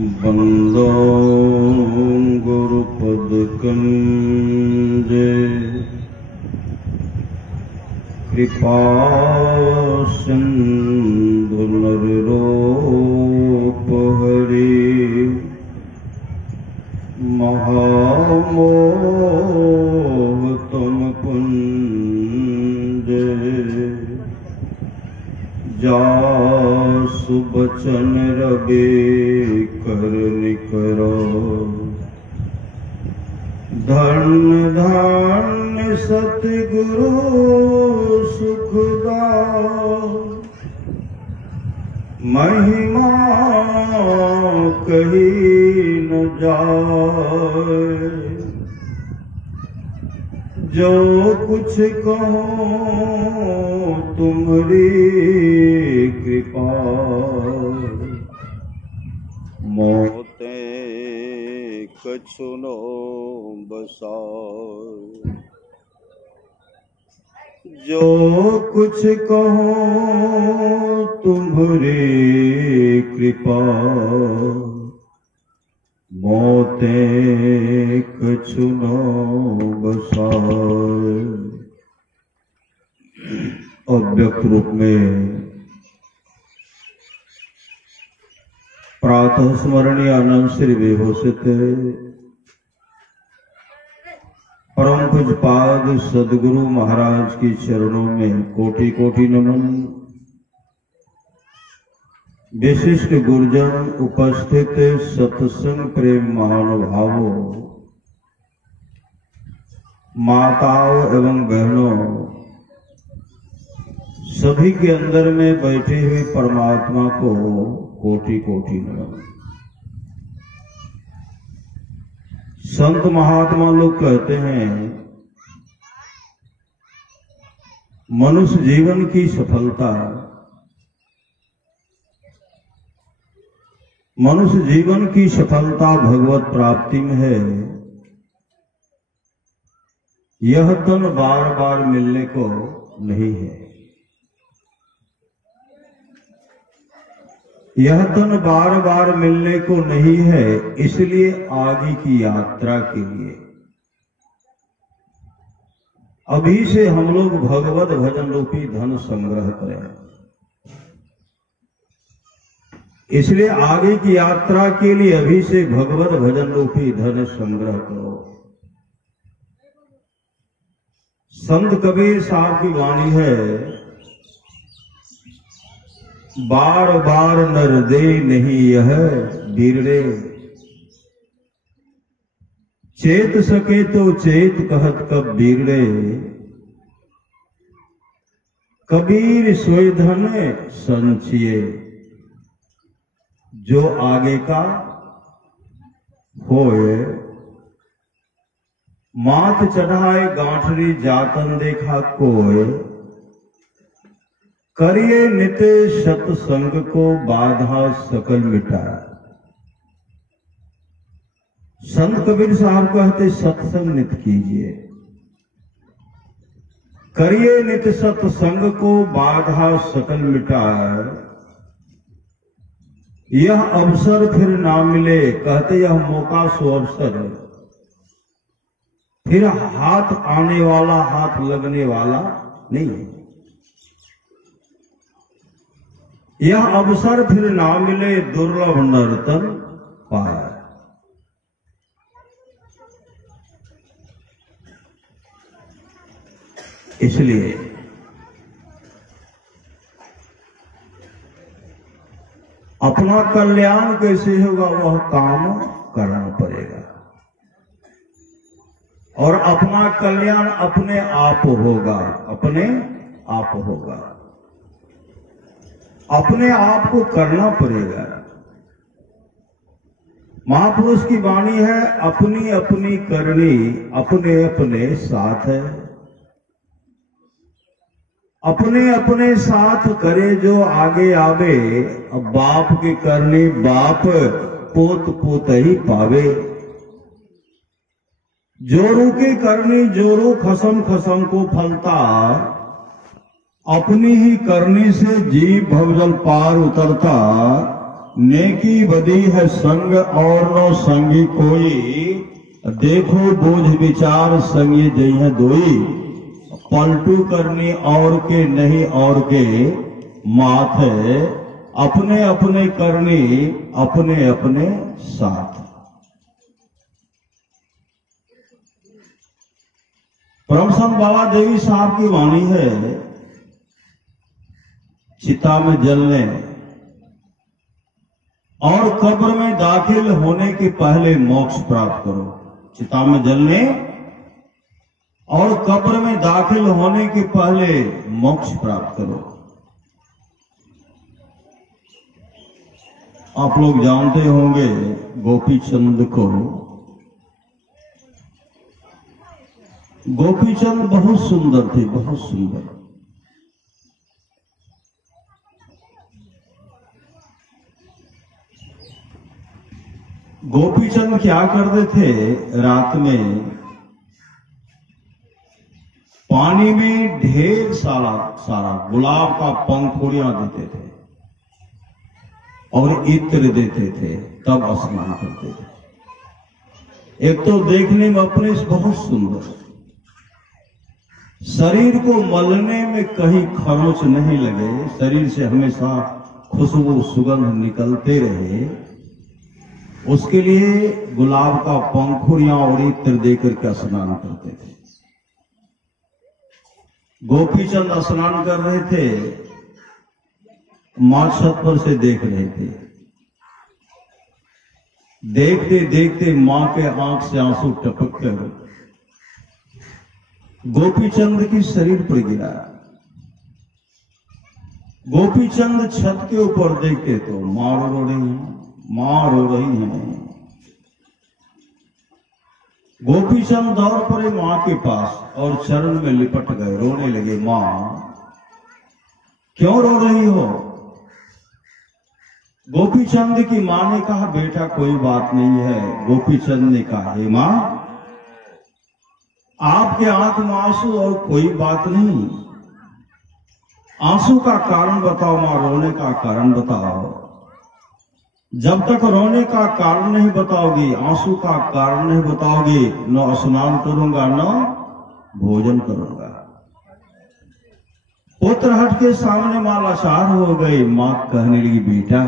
बंदो गुरुपद कंजे कृपा सिंधु नर रूप हरि महामोह तुम पुंजे जासु बचन रवि कर निकरो धन्य धन्य सतगुरु सुखदा महिमा कही न जाए जो कुछ कहो तुम्हारी कृपा मोते कछुनो बसाए जो कुछ कहो तुम्हारी कृपा मोते कछुनो बसाए। अव्यक्त रूप में प्रातः स्मरणीय आनंद श्री विभूषित परम पूज्यपाद सदगुरु महाराज की चरणों में कोटि कोटि नमन। विशिष्ट गुरुजन उपस्थित सत्संग प्रेम महानुभावों, माताओं एवं बहनों, सभी के अंदर में बैठे हुए परमात्मा को कोटि कोटि नमन। संत महात्मा लोग कहते हैं मनुष्य जीवन की सफलता, मनुष्य जीवन की सफलता भगवत प्राप्ति में है। यह तन बार बार मिलने को नहीं है, यह तन बार बार मिलने को नहीं है। इसलिए आगे की यात्रा के लिए अभी से हम लोग भगवत भजन रूपी धन संग्रह करें। इसलिए आगे की यात्रा के लिए अभी से भगवत भजन रूपी धन संग्रह करो। संत कबीर साहब की वाणी है, बार बार नर दे नहीं यह बीरड़े, चेत सके तो चेत कहत कब बीरड़े, कबीर सोई धन संचिए, जो आगे का होए, माथ चढ़ाए गांठरी जातन देखा कोय, करिए नित सत्संग को बाधा सकल मिटाए। संत कबीर साहब कहते सत्संग नित कीजिए, करिए नित सत्संग को बाधा सकल मिटाए। यह अवसर फिर ना मिले, कहते यह मौका सो अवसर है, फिर हाथ आने वाला हाथ लगने वाला नहीं है। यह अवसर फिर ना मिले, दुर्लभ नर्तन पाए। इसलिए अपना कल्याण कैसे होगा, वह काम करना पड़ेगा। और अपना कल्याण अपने आप होगा, अपने आप होगा, अपने आप को करना पड़ेगा। महापुरुष की वाणी है, अपनी अपनी करनी अपने अपने साथ है। अपने अपने साथ करे जो आगे आवे, अब बाप की करनी बाप पोत पोत ही पावे। जोरू की करनी जोरू खसम खसम को फलता, अपनी ही करनी से जीव भवजल पार उतरता। नेकी बदी है संग और नो संगी कोई, देखो बोझ विचार संगी जई है दोई, पलटू करनी और के नहीं और के माथे, अपने अपने करनी अपने अपने साथ। परम संत बाबा देवी साहब की वाणी है, चिता में जलने और कब्र में दाखिल होने के पहले मोक्ष प्राप्त करो। चिता में जलने और कब्र में दाखिल होने के पहले मोक्ष प्राप्त करो। आप लोग जानते होंगे गोपी चंद को। गोपी चंद बहुत सुंदर थे, बहुत सुंदर। गोपी चंद क्या करते थे, रात में पानी में ढेर सारा गुलाब का पंखुड़ियां देते थे और इत्र देते थे, तब स्नान करते थे। एक तो देखने में अपने से बहुत सुंदर, शरीर को मलने में कहीं खरोंच नहीं लगे, शरीर से हमेशा खुशबू सुगंध निकलते रहे, उसके लिए गुलाब का पंखुड़ियां और इत्र देकर के स्नान करते थे। गोपीचंद स्नान कर रहे थे, मां छत पर से देख रहे थे। देखते देखते मां के आंख से आंसू टपक कर गोपीचंद की शरीर पर गिरा। गोपीचंद छत के ऊपर देखते तो मां रो रही है, मां रो रही है। गोपीचंद दौड़ पड़े मां के पास और चरण में लिपट गए, रोने लगे। मां क्यों रो रही हो? गोपीचंद की मां ने कहा, बेटा कोई बात नहीं है। गोपीचंद ने कहा, हे मां, आपके आंख में आंसू और कोई बात नहीं, आंसू का कारण बताओ मां, रोने का कारण बताओ। जब तक रोने का कारण नहीं बताओगी, आंसू का कारण नहीं बताओगी, न स्नान करूंगा न भोजन करूंगा। पुत्र हट के सामने मां लाचार हो गई। मां कहने लगी, बेटा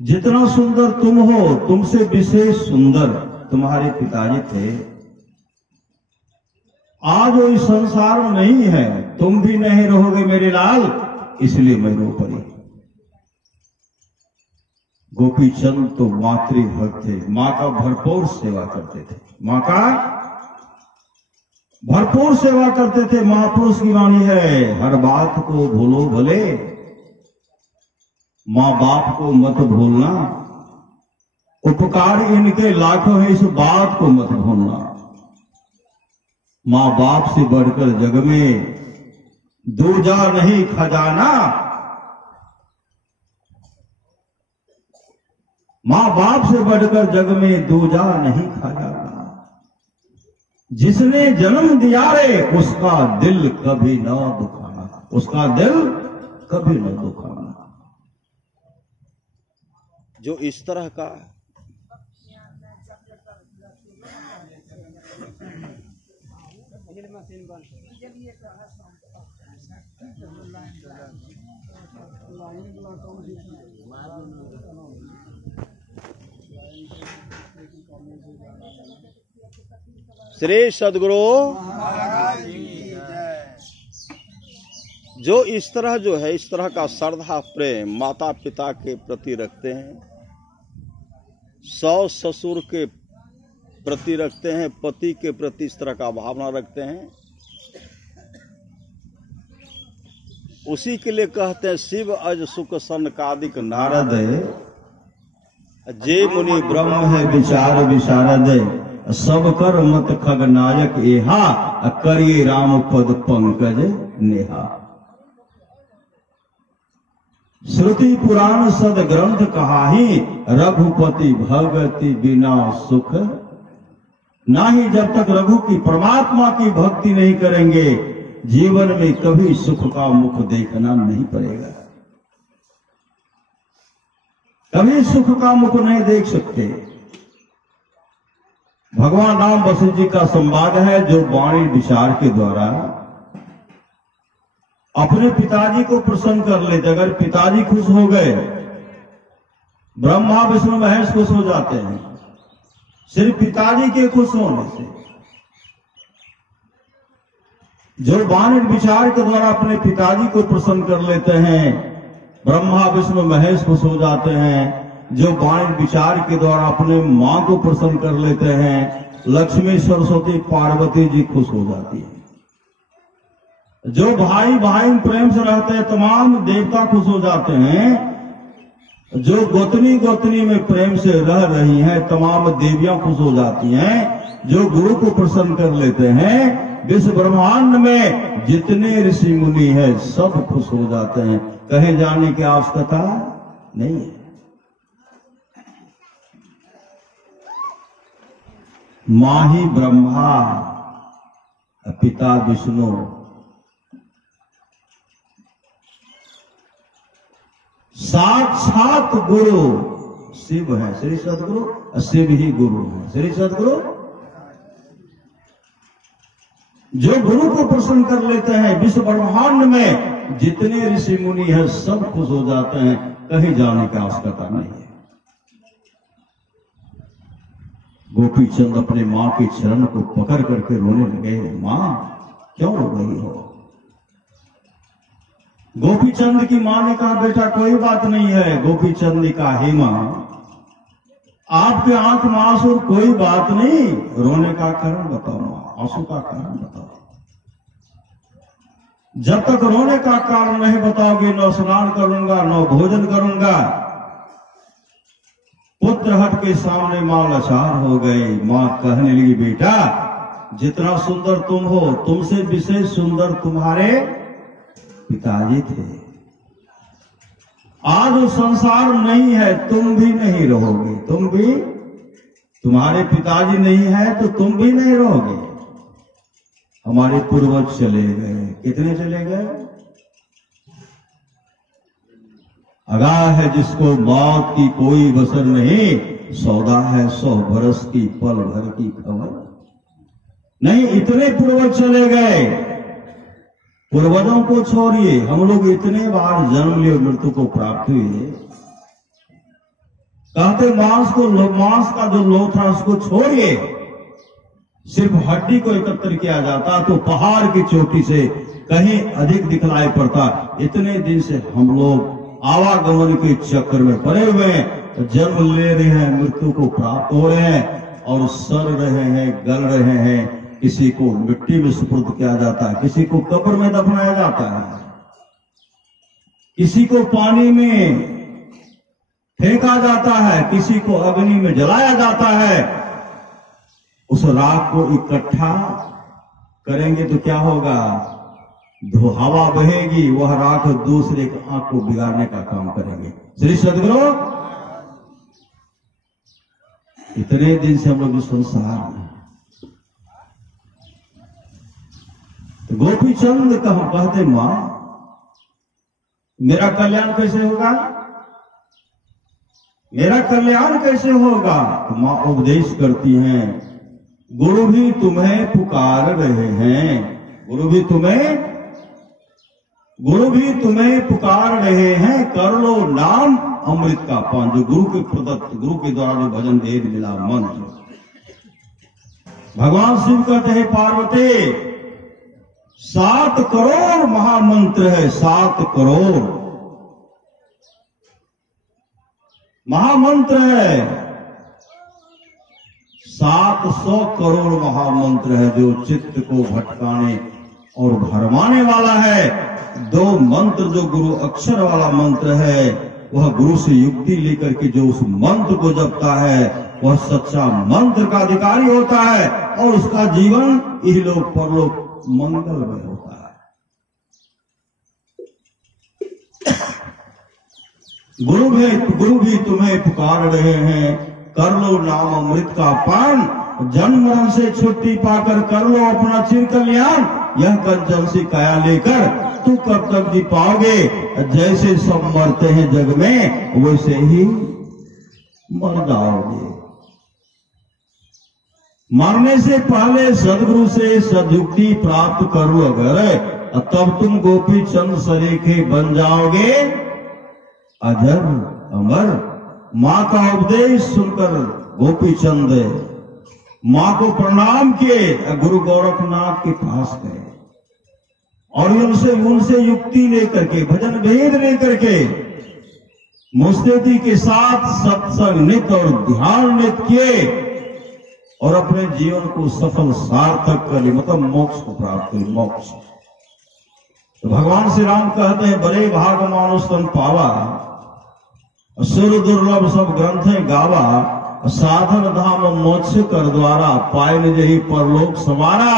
जितना सुंदर तुम हो, तुमसे विशेष सुंदर तुम्हारे पिताजी थे। आज वो इस संसार में नहीं है, तुम भी नहीं रहोगे मेरे लाल, इसलिए मैं रो पड़ी। गोपीचंद तो मातृभक्त थे, मां का भरपूर सेवा करते थे, मां का भरपूर सेवा करते थे। महापुरुष की वाणी है, हर बात को भूलो भले, मां बाप को मत भूलना, उपकार इनके लाखों है, इस बात को मत भूलना। मां बाप से बढ़कर जग में दूजा नहीं खजाना, मां बाप से बढ़कर जग में दूजा नहीं खजाना। जिसने जन्म दिया रे, उसका दिल कभी न दुखाना, उसका दिल कभी न दुखाना। जो इस तरह का श्री सदगुरु जो इस तरह जो है, इस तरह का श्रद्धा प्रेम माता पिता के प्रति रखते हैं, सास ससुर के प्रति रखते हैं, पति के प्रति इस तरह का भावना रखते हैं, उसी के लिए कहते हैं शिव अज सुख सनकादिक नारद, जे मुनि ब्रह्म है विचार विशारद, सब कर मत खग नायक एहा, करिए राम पद पंकज नेहा। श्रुति पुराण सद ग्रंथ कहाही, रघुपति भगति बिना सुख नाही। जब तक रघु की परमात्मा की भक्ति नहीं करेंगे, जीवन में कभी सुख का मुख देखना नहीं पड़ेगा। कभी सुख का मुख नहीं देख सकते। भगवान राम वशिष्ठ जी का संवाद है, जो वाणी विचार के द्वारा अपने पिताजी को प्रसन्न कर लेते। अगर पिताजी खुश हो गए, ब्रह्मा विष्णु महेश खुश हो जाते हैं सिर्फ पिताजी के खुश होने से। जो वाणी विचार के द्वारा अपने पिताजी को प्रसन्न कर लेते हैं, ब्रह्मा विष्णु महेश खुश हो जाते हैं। जो वाणी विचार के द्वारा अपने मां को प्रसन्न कर लेते हैं, लक्ष्मी सरस्वती पार्वती जी खुश हो जाती है। जो भाई भाई में प्रेम से रहते हैं, तमाम देवता खुश हो जाते हैं। जो गोतनी गोतनी में प्रेम से रह रही हैं, तमाम देवियां खुश हो जाती हैं। जो गुरु को प्रसन्न कर लेते हैं, विश्व ब्रह्मांड में जितने ऋषि मुनि हैं सब खुश हो जाते हैं। कहे जाने की आवश्यकता नहीं है। मां ही ब्रह्मा, पिता विष्णु, साक्षात गुरु शिव है। श्री सदगुरु शिव ही गुरु है। श्री सदगुरु जो गुरु को प्रसन्न कर लेते हैं, विश्व ब्रह्मांड में जितने ऋषि मुनि हैं सब खुश हो जाते हैं। कहीं जाने की आवश्यकता नहीं है। गोपी चंद अपने मां के चरण को पकड़ करके रोने लगे। मां क्यों रो रही हो? गोपी चंद की मां ने कहा, बेटा कोई बात नहीं है। गोपी चंद ने कहा, हे मां, आपके आंख में आंसू, कोई बात नहीं, रोने का कारण बताओ मां, आंसू का कारण बताओ। जब तक रोने का कारण नहीं बताओगे, न स्नान करूंगा न भोजन करूंगा। पुत्र हट के सामने मां लाचार हो गई। मां कहने लगी, बेटा जितना सुंदर तुम हो, तुमसे विशेष सुंदर तुम्हारे पिताजी थे। आज संसार नहीं है, तुम भी नहीं रहोगे। तुम भी, तुम्हारे पिताजी नहीं है तो तुम भी नहीं रहोगे। हमारे पूर्वज चले गए। कितने चले गए? अगाह है जिसको मौत की कोई बसर नहीं, सौदा है 100 बरस की पल भर की खबर नहीं। इतने पूर्वज चले गए। पूर्वजों को छोड़िए, हम लोग इतने बार जन्म लिए, मृत्यु को प्राप्त हुए। कहते मांस का जो लोथ था उसको छोड़िए, सिर्फ हड्डी को एकत्र किया जाता तो पहाड़ की चोटी से कहीं अधिक दिखलाई पड़ता। इतने दिन से हम लोग आवागमन के चक्कर में पड़े हुए हैं, जन्म ले रहे हैं, मृत्यु को प्राप्त हो रहे हैं और सड़ रहे हैं, गल रहे हैं। किसी को मिट्टी में सुपुर्द किया जाता है, किसी को कब्र में दफनाया जाता है, किसी को पानी में फेंका जाता है, किसी को अग्नि में जलाया जाता है। उस राख को इकट्ठा करेंगे तो क्या होगा? हवा बहेगी, वह राख दूसरे की आंख को बिगाड़ने का काम करेंगे। श्री सदगुरु, इतने दिन से हम लोग संसार में। तो गोपी चंद कहते, मां मेरा कल्याण कैसे होगा? मेरा कल्याण कैसे होगा? तो मां उपदेश करती हैं, गुरु भी तुम्हें पुकार रहे हैं। गुरु भी तुम्हें पुकार रहे हैं। कर लो नाम अमृत का पान। जो गुरु के प्रदत्त, गुरु के द्वारा जो भजन वेद मिला मंत्र, भगवान शिव कहते हैं, पार्वती 7 करोड़ महामंत्र है। 7 करोड़ महामंत्र है। 700 करोड़ महामंत्र है जो चित्त को भटकाने और भरमाने वाला है। 2 मंत्र जो गुरु अक्षर वाला मंत्र है, वह गुरु से युक्ति लेकर के जो उस मंत्र को जपता है, वह सच्चा मंत्र का अधिकारी होता है और उसका जीवन इहलोक परलोक मंगलमय होता है। गुरु भी तुम्हें पुकार रहे हैं। कर लो नाम अमृत का पान। जन्म मरण से छुट्टी पाकर कर लो अपना चिर कल्याण। यह कंचन सी काया लेकर तू कब तक जी पाओगे? जैसे सब मरते हैं जग में, वैसे ही मर जाओगे। मरने से पहले सदगुरु से सदयुक्ति प्राप्त करो अगर, तब तुम गोपी चंद सरीखे बन जाओगे अजर अमर। माँ का उपदेश सुनकर गोपी चंद माँ को प्रणाम किए, गुरु गोरखनाथ के पास गए और उनसे युक्ति लेकर के, भजन भेद लेकर के, मुस्तैदी के साथ सत्संग नित्य और ध्यान नित्य किए और अपने जीवन को सफल सार्थक कर लिए, मतलब मोक्ष को प्राप्त कर, मोक्ष। तो भगवान श्री राम कहते हैं, बड़े भाग मानुष तन पावा, सुर दुर्लभ सब ग्रंथ गावा, साधन धाम मोक्ष कर द्वारा, पाए निज ही परलोक सवारा।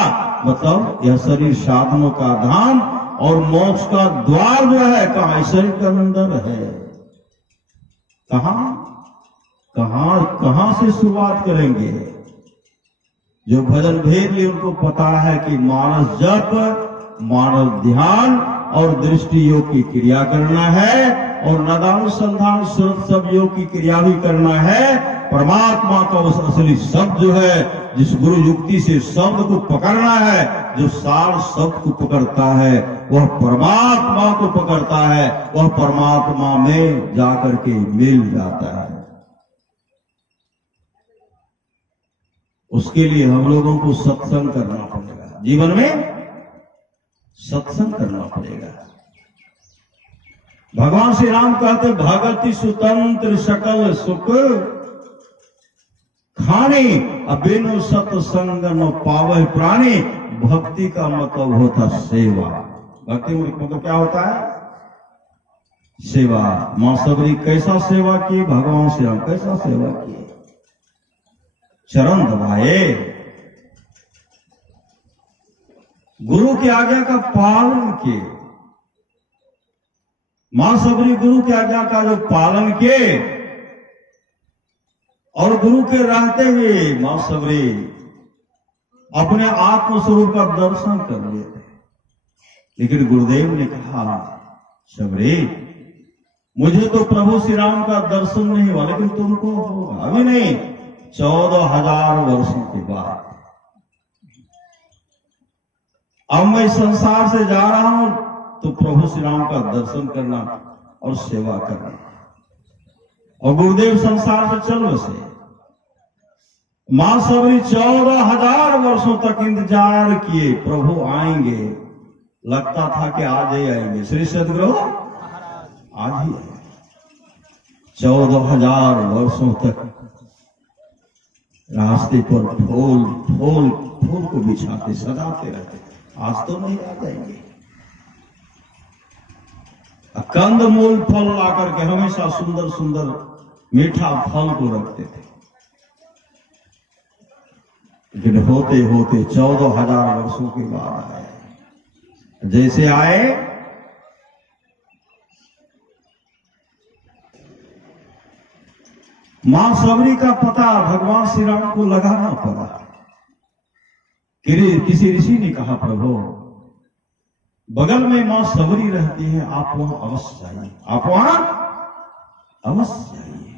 मतलब यह शरीर साधनों का धाम और मोक्ष का द्वार जो है कहाँ, शरीर के अंदर है। कहां से शुरुआत करेंगे? जो भजन भेद लिए उनको पता है कि मानस जप, मानस ध्यान और दृष्टि योग की क्रिया करना है और नदानुसंधान सुरत सब योग की क्रिया भी करना है। परमात्मा का उस असली शब्द जो है, जिस गुरु युक्ति से शब्द को पकड़ना है, जो सार शब्द को पकड़ता है वह परमात्मा को पकड़ता है, वह परमात्मा में जाकर के मिल जाता है। उसके लिए हम लोगों को सत्संग करना पड़ेगा, जीवन में सत्संग करना पड़ेगा। भगवान श्री राम कहते, भगति सुतंत्र सकल सुख खाने, अबिनु सत्संग न पावै प्राणी। भक्ति का मतलब होता सेवा। भक्ति मतलब क्या होता है? सेवा। मां सबरी कैसा सेवा की? भगवान श्री राम कैसा सेवा की? चरण दबाए, गुरु की आज्ञा का पालन किए। मां सबरी गुरु की आज्ञा का जो पालन किए और गुरु के रहते हुए मां सबरी अपने आत्म स्वरूप का दर्शन कर लेते। लेकिन गुरुदेव ने कहा, सबरी मुझे तो प्रभु श्री राम का दर्शन नहीं हुआ, लेकिन तुमको होगा। अभी नहीं, 14,000 वर्षों के बाद। अब मैं संसार से जा रहा हूं तो प्रभु श्री राम का दर्शन करना और सेवा करना। और गुरुदेव संसार से चल बसे। मां सबरी 14,000 वर्षों तक इंतजार किए, प्रभु आएंगे। लगता था कि आज ही आएंगे। श्री सदगुरु आज ही आएंगे। 14,000 वर्षों तक रास्ते पर फूल फूल फूल को बिछाते, सजाते रहते। आज तो नहीं आ जाएंगे। कंद मूल फल ला करके हमेशा सुंदर सुंदर मीठा फल को रखते थे। लेकिन होते होते 14,000 वर्षों के बाद आए। जैसे आए मां सबरी का पता भगवान श्री राम को लगाना पड़ा। किसी ऋषि ने कहा, प्रभु बगल में मां सबरी रहती है, आप वहां अवश्य जाइए, आप वहां अवश्य जाइए।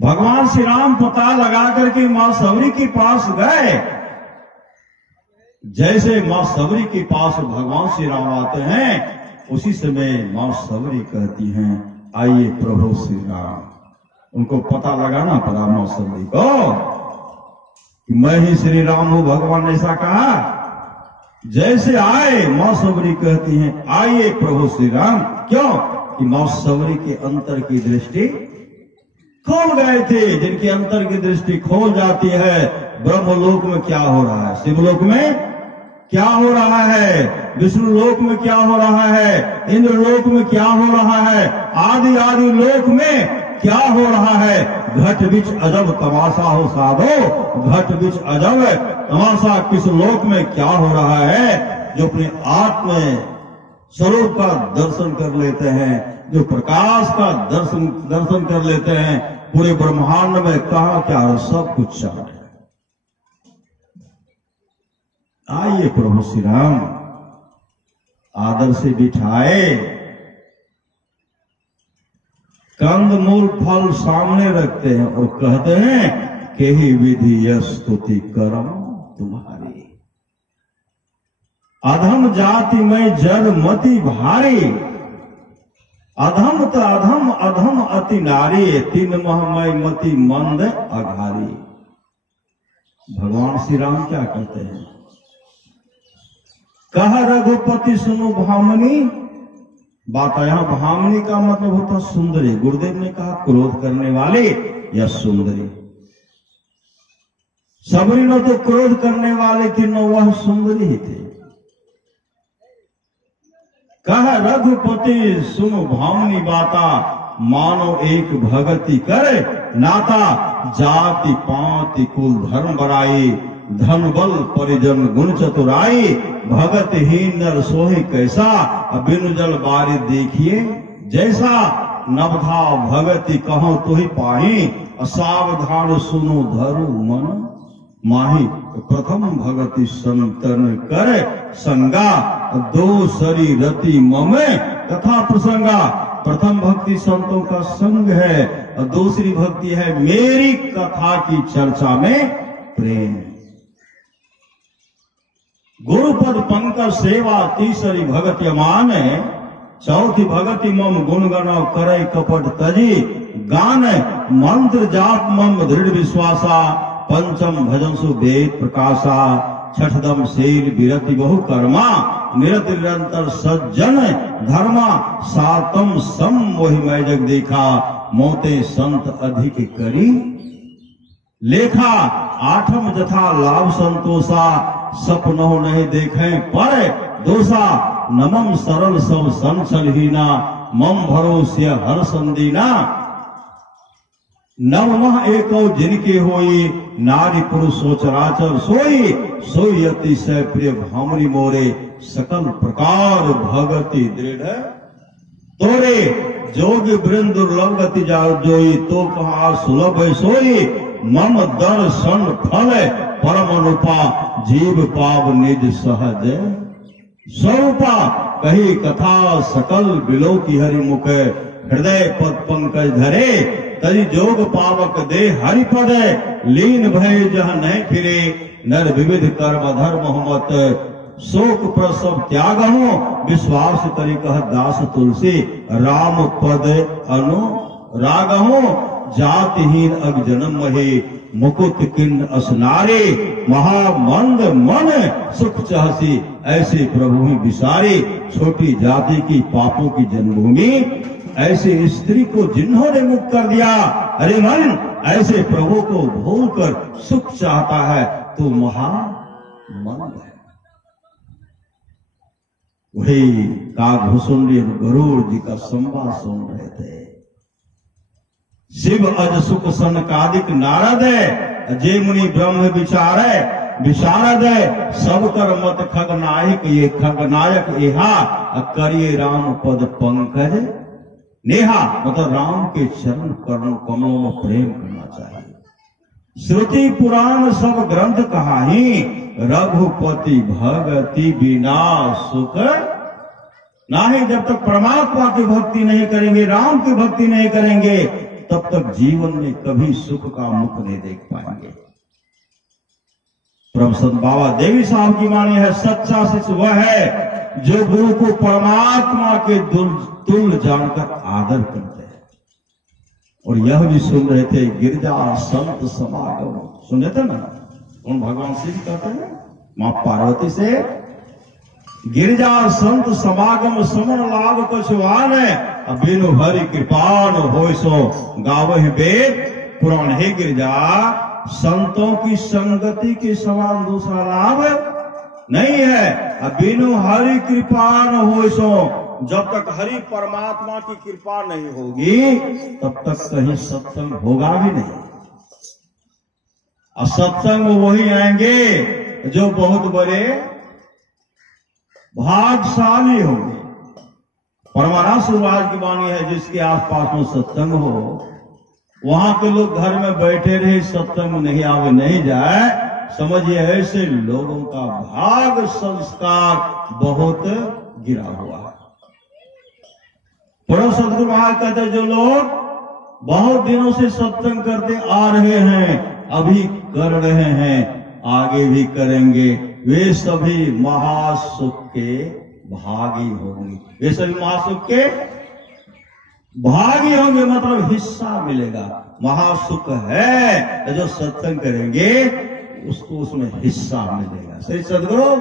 भगवान श्री राम पता लगा करके मां सबरी के पास गए। जैसे मां सबरी के पास भगवान श्री राम आते हैं, उसी समय मां सबरी कहती हैं, आइए प्रभु श्री राम। उनको पता लगाना पड़ा मां सबरी को कि मैं ही श्री राम हूं। भगवान ने ऐसा कहा। जैसे आए मां सबरी कहती हैं, आइए प्रभु श्री राम। क्यों? कि मां सबरी के अंतर की दृष्टि खोल गए थे। जिनकी अंतर की दृष्टि खोल जाती है, ब्रह्मलोक में क्या हो रहा है, शिवलोक में क्या हो रहा है, विष्णु लोक में क्या हो रहा है, इंद्र लोक में क्या हो रहा है, आदि आदि लोक में क्या हो रहा है। घट बिच अजब तमाशा हो साधो, घट बिच अजब तमाशा किस लोक में क्या हो रहा है। जो अपने आत्म स्वरूप का दर्शन कर लेते हैं, जो प्रकाश का दर्शन कर लेते हैं, पूरे ब्रह्मांड में कहा क्या है, सब कुछ चाट है। आइए प्रभु श्री राम। आदर से बिठाए, कंदमूल फल सामने रखते हैं और कहते हैं कि ही विधि स्तुति करम तुम्हारी। अधम जाति में जड़ मति भारी, अधम तो अधम अधम अति नारी, तीन महमय मति मंद अघारी। भगवान श्री राम क्या कहते हैं? कह रघुपति सुनो भामनी। बात यहां भामनी का मतलब होता सुंदरी। गुरुदेव ने कहा क्रोध करने वाले या सुंदरी। सबरी न तो क्रोध करने वाले थी न वह सुंदरी ही थे। कह रघुपति सुनो भामनी बाता, मानो एक भगति करे नाता। जाति पाति कुल धर्म बराई, धन बल परिजन गुण चतुराई। भगत ही नर सोहे कैसा, बिनु जल बारी देखिए जैसा। नवधा भगति कहो तो ही पाही, असावधान सुनो धरु मन माही। प्रथम भगति संतन करे संगा, दो सरी रति ममे कथा प्रसंगा। प्रथम भक्ति संतों का संग है और दूसरी भक्ति है मेरी कथा की चर्चा में प्रेम। गुरुपद पंकज सेवा तीसरी भगति मान, चौथी भगति मम गुणगण करे कपट तजी। गान मंत्र जाप मम दृढ़ विश्वासा, पंचम भजन सु वेद प्रकाशा। छठदम शील विरति बहु कर्मा, निरत निरंतर सज्जन धर्मा। सातम सम वही मैं जग देखा, मोते संत अधिक करी लेखा। आठम जथा लाभ संतोषा, सपनों नहीं देखे पर दोषा। नमम सरल सब संचलहीना, मम भरोस्य हर संदीना। नवमः एको जिनके होई, नारी पुरुष सोचराचर सोई। सोई अतिशय प्रिय भामनी मोरे, सकल प्रकार भगति दृढ़ तोरे। जोग वृंद दुर्लभ गति जाओ जोई, तो कहा सुलभ सोई। मम दर्शन फल परम अनुपा, जीव पाव निज सहज स्वरूपा। कही कथा सकल बिलो की हरि मुख, हृदय पद पंकज धरे। तरी जोग पावक दे हरिपद, लीन भय जह नहीं फिरे। नर विविध कर्म धर्म मत, शोक प्रसव त्याग हो। विश्वास करी कह दास तुलसी, राम पद अनुराग हो। जातिहीन अग जन्म महे, मुकुट किन्न असनारे। महामंद मन सुख चाहसी, ऐसे प्रभु ही विसारे। छोटी जाति की पापों की जन्मभूमि, ऐसे स्त्री को जिन्होंने मुक्त कर दिया। अरे मन, ऐसे प्रभु को भूलकर सुख चाहता है तो महामंद है। वही काकभूषुंडी गरुड़ जी का संवाद सुन रहे थे। शिव अज सुख सनकादिक नारद है, जे मुनि ब्रह्म विचार है विशारद है। सब कर मत खगनायक ये खगनायक एहा, करिए राम पद पंकज नेहा। मतलब राम के चरण कर्ण कमलों में प्रेम करना चाहिए। श्रुति पुराण सब ग्रंथ कहाही, रघुपति भगति बिना सुख नाही। जब तक परमात्मा की भक्ति नहीं करेंगे, राम की भक्ति नहीं करेंगे, तब तक जीवन में कभी सुख का मुख नहीं देख पाएंगे। प्रभु संत बाबा देवी साहब की वाणी है, सच्चा शिष्य वह है जो गुरु को परमात्मा के तुल्य जानकर आदर करते हैं। और यह भी सुन रहे थे, गिरजा संत समागम सुन रहे थे ना। उन भगवान शिव कहते हैं मां पार्वती से, गिरजा संत समागम समन लाभ कछुआन। बिनु हरि कृपान होय सो गावहि वेद पुराण। हे गिरजा, संतों की संगति के समान दूसरा लाभ नहीं है। बिनु हरि कृपान होय सो, जब तक हरि परमात्मा की कृपा नहीं होगी तब तक कहीं सत्संग होगा भी नहीं। और सत्संग वही आएंगे जो बहुत बड़े भाग्यशाली होंगे। परमारास महाराज की वाणी है, जिसके आसपास में सत्संग हो, वहां के लोग घर में बैठे रहे, सत्संग नहीं आवे नहीं जाए, समझिए ऐसे लोगों का भाग संस्कार बहुत गिरा हुआ है। परम सदगुरु महाराज कहते, जो लोग बहुत दिनों से सत्संग करते आ रहे हैं, अभी कर रहे हैं, आगे भी करेंगे, वे सभी महासुख के भागी होंगे। वे सभी महासुख के भागी होंगे, मतलब हिस्सा मिलेगा। महासुख है जो सत्संग करेंगे उसको उसमें हिस्सा मिलेगा। सही सदगुरु,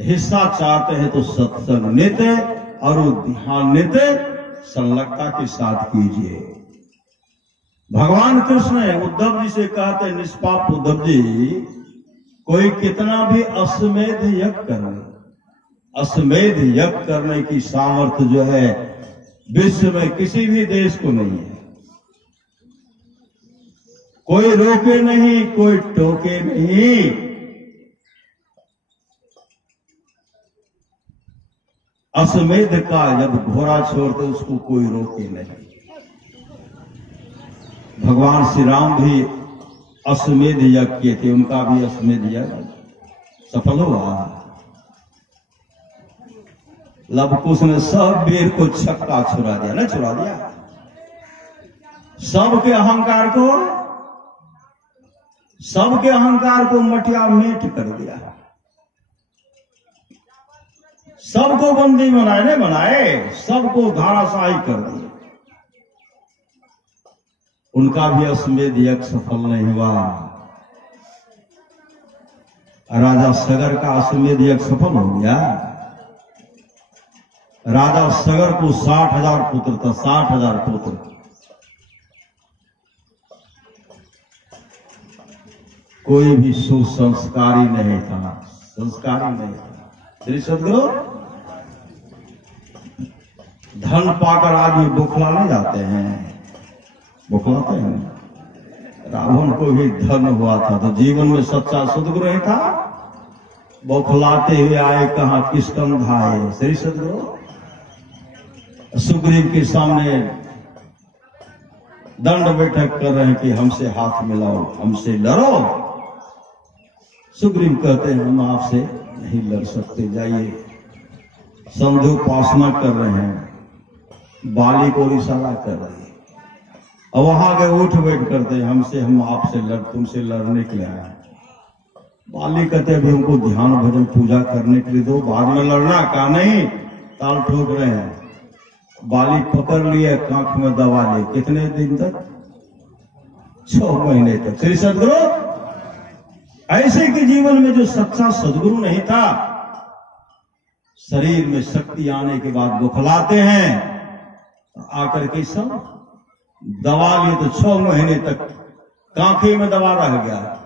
हिस्सा चाहते हैं तो सत्संग नित्य और ध्यान नित्य संलग्नता के साथ कीजिए। भगवान कृष्ण उद्धव जी से कहते हैं, निष्पाप उद्धव जी, कोई कितना भी अश्वमेध यज्ञ कर ले, अश्वमेध यज्ञ करने की सामर्थ्य जो है विश्व में किसी भी देश को नहीं है। कोई रोके नहीं, कोई टोके नहीं। अश्वमेध का जब घोड़ा छोड़ते उसको कोई रोके नहीं। भगवान श्री राम भी अश्वमेध यज्ञ किए थे, उनका भी अश्वमेध यज्ञ सफल हुआ। लवकुश ने सब वीर को छक्का छुड़ा दिया, ना छुड़ा दिया, सबके अहंकार को मटिया मेट कर दिया, सबको बंदी बनाए, नहीं बनाए, सबको धाराशाही कर दिया। उनका भी अश्वमेध यज्ञ सफल नहीं हुआ। राजा सगर का अश्वमेध यज्ञ सफल हो गया। राजा सगर को 60,000 पुत्र था, 60,000 पुत्र। कोई भी सुसंस्कारी नहीं था, संस्कारी नहीं था। श्री सदगुरु, धन पाकर आदमी बौखलाने जाते हैं, बौखलाते हैं। रावण को भी धन हुआ था तो जीवन में सच्चा सदगुरु नहीं था, बौखलाते हुए आए, कहां किसकंध आए। श्री सदगुरु, सुग्रीव के सामने दंड बैठक कर रहे हैं कि हमसे हाथ मिलाओ, हमसे लड़ो। सुग्रीव कहते हैं हम आपसे नहीं लड़ सकते, जाइए। संध्योपासना कर रहे हैं, बाली को इशारा कर रहे हैं, और वहां के उठ बैठ करते हैं, हम आपसे तुमसे लड़ने के लिए आए। बाली कहते अभी हमको ध्यान भजन पूजा करने के लिए दो, बाद में लड़ना। का नहीं, ताल ठोक रहे हैं। बाली पकड़ लिए, कांख में दबा लिए। कितने दिन तक? 6 महीने तक। श्री सदगुरु, ऐसे के जीवन में जो सच्चा सदगुरु नहीं था, शरीर में शक्ति आने के बाद बौखलाते हैं, आकर के सब दबा लिए तो 6 महीने तक कांखे में दबा रह गया।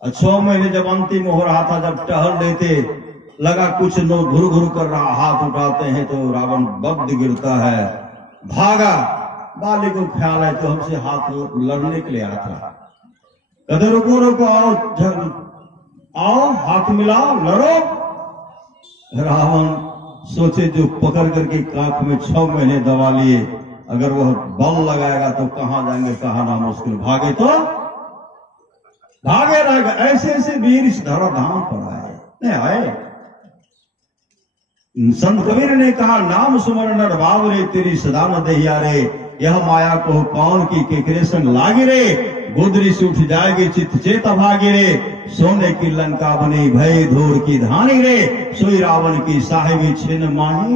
और 6 महीने जब अंतिम हो रहा था, जब टहल लेते, लगा कुछ लोग घुर घुर कर रहा, हाथ उठाते हैं तो रावण बब्द गिरता है, भागा। बाली को ख्याल है तो हमसे हाथ लड़ने के लिए आया था। कहते रुको रुको, आओ हाथ मिलाओ, लड़ो। रावण सोचे जो पकड़ करके कांख में 6 महीने दबा लिए, अगर वह बल लगाएगा तो कहां जाएंगे, कहां ना मुश्किल, भागे तो भागे रहेगा। ऐसे ऐसे वीर इस धराधाम पर आए, नहीं आए। संत कबीर ने कहा, नाम सुमर नर बावरे, तेरी सदा न दहिया रे। यह माया को कौन की केकरे संग लागी रे। गुदरी से उठ जाएगी चित चेत भागी रे। सोने की लंका बनी भय धूर की धानी रे। सोई रावण की साहिबी छिन्न माही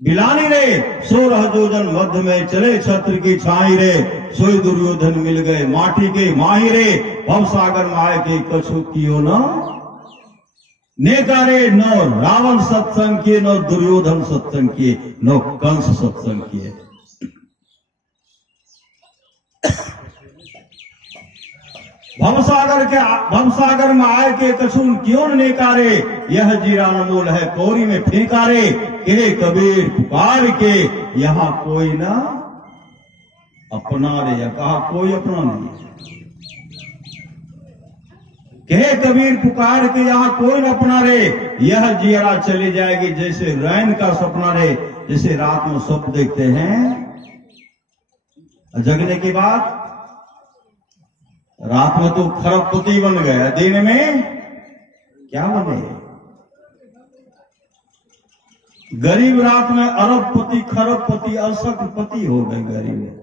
बिलानी रे। 16 जोजन मध्य में चले छत्र की छाई रे। सोई दुर्योधन मिल गए माटी के माही रे। भव सागर माय के कछु कियो न नेकारे। नो रावण सत्संग किए, नो दुर्योधन सत्संग किए, नो कंस सत्संग किए। भवसागर में आए के कसून क्यों नेकारे। यह जीरा अनमोल है कौरी में फेंकारे। कहे कबीर पुकार के, यहाँ कोई ना अपना रे। या कहा कोई अपना नहीं। कहे कबीर पुकार के, यहाँ कोई न अपना रे। यह जीरा चली जाएगी जैसे रैन का सपना रे। जैसे रात में स्वप्न देखते हैं, जगने के बाद रात में तो खरबपति बन गया, दिन में क्या बने? गरीब रात में अरबपति, खरबपति, असकपति हो गए गरीब।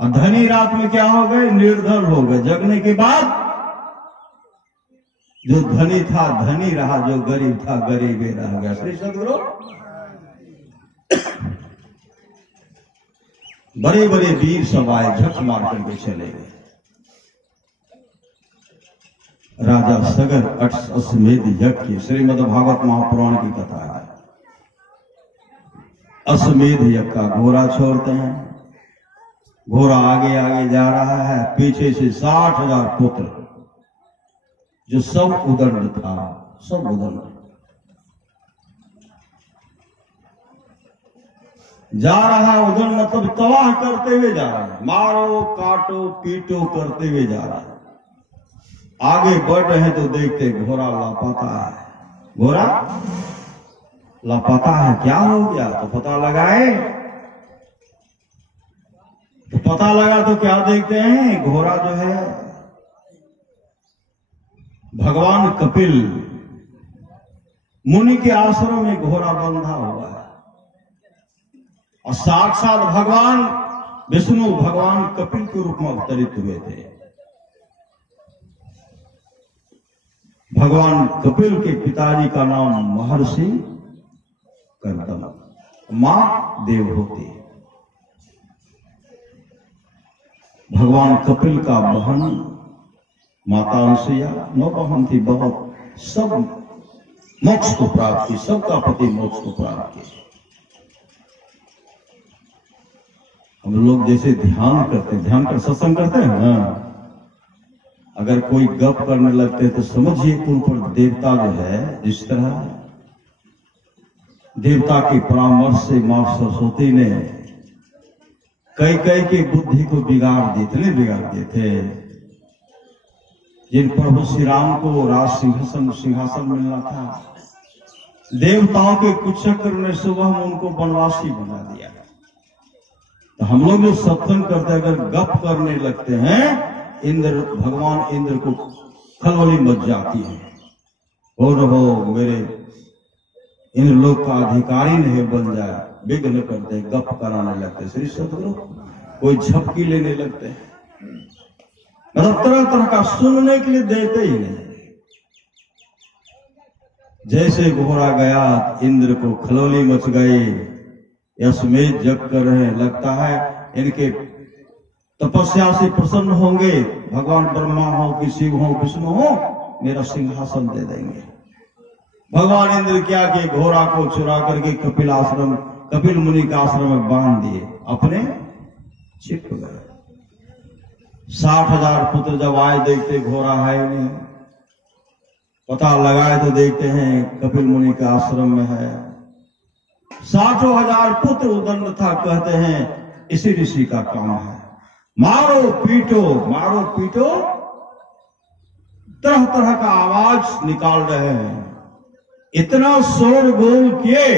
और धनी रात में क्या हो गए? निर्धन हो गए। जगने के बाद जो धनी था धनी रहा, जो गरीब था गरीब ही रह गया। श्री सदगुरु बड़े बड़े वीर सब आए, झक मार करके चले गए। राजा सगर अश्वमेध यज्ञ की श्रीमद् भागवत महापुराण की कथा है। अश्वमेध यज्ञ का घोड़ा छोड़ते हैं, घोड़ा आगे आगे जा रहा है, पीछे से 60,000 पुत्र, जो सब उदंड था, सब उदंड जा रहा है। उदंड मतलब तबाह करते हुए जा रहा है, मारो काटो पीटो करते हुए जा रहा है। आगे बढ़ रहे हैं तो देखते घोड़ा लापता है। घोड़ा लापता है, क्या हो गया? तो पता लगाए, तो पता लगा तो क्या देखते हैं? घोड़ा जो है भगवान कपिल मुनि के आश्रम में घोड़ा बंधा हुआ है, और साक्षात भगवान विष्णु भगवान कपिल के रूप में अवतरित हुए थे। भगवान कपिल के पिताजी का नाम महर्षि कर्दम, मां देवहूति। भगवान कपिल का बहन माता अनसुईया, 9 बहन थी, बहुत सब मोक्ष को प्राप्त की, सबका पति मोक्ष को प्राप्त की। हम लोग जैसे ध्यान करते हैं, ध्यान कर सत्संग करते हैं ना, अगर कोई गप करने लगते हैं तो समझिए उन पर देवता जो है, जिस तरह देवता के परामर्श से मां सरस्वती ने कई की बुद्धि को बिगाड़ दी, इतने बिगाड़ दिए थे। जिन प्रभु श्री राम को राज सिंहासन मिलना था, देवताओं के कुचक्र ने सुबह में उनको वनवासी बना दिया। तो हम लोग जो सत्संग करते हैं, अगर गप करने लगते हैं, भगवान इंद्र को खलबली मच जाती है। हो न हो मेरे इंद्र लोक का अधिकारी नहीं बन जाए, विघ्न करते, गप कराने लगते। श्री सदगुरु कोई झपकी लेने लगते हैं, मतलब तरह तरह का सुनने के लिए देते ही नहीं। जैसे घोड़ा गया, इंद्र को खलबली मच गई, अश्वमेध यज्ञ कर रहे हैं, लगता है इनके तपस्या से प्रसन्न होंगे, भगवान ब्रह्मा हो कि शिव हो विष्णु हो, मेरा सिंहासन दे देंगे। भगवान इंद्र क्या किए? घोड़ा को चुरा करके कपिल मुनि के आश्रम में बांध दिए, अपने छिप गए। 60,000 पुत्र जब आए, देखते घोड़ा है नहीं, पता लगाए तो देखते हैं कपिल मुनि के आश्रम में है। 60,000 पुत्र उदंड था, कहते हैं इसी ऋषि का काम है, मारो पीटो, मारो पीटो, तरह तरह का आवाज निकाल रहे हैं। इतना शोरगुल किए,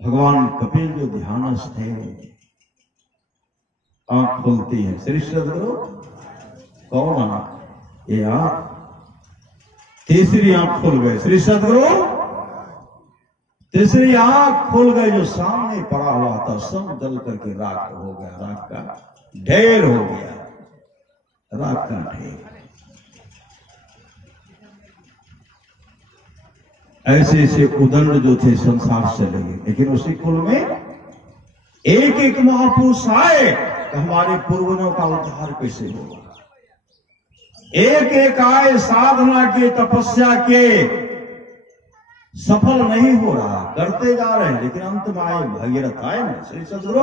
भगवान कपिल जो ध्यानस्थ थे, आंख खुलती है। श्री सदगुरु कौन आंख? ये आंख, तीसरी आंख खुल गई। श्री सदगुरु तीसरी आंख खुल गई, जो सामने पड़ा हुआ था सब जल करके राख हो गया, राख का ढेर हो गया, राख का ढेर। ऐसे ऐसे उदंड जो थे संसार से लगे, लेकिन उसी कुल में एक महापुरुष आए तो हमारे पूर्वजों का उद्धार कैसे होगा। एक आए, साधना के, तपस्या के, सफल नहीं हो रहा, करते जा रहे हैं, लेकिन अंत में आए भगीरथ आए ना श्री सदगुरु,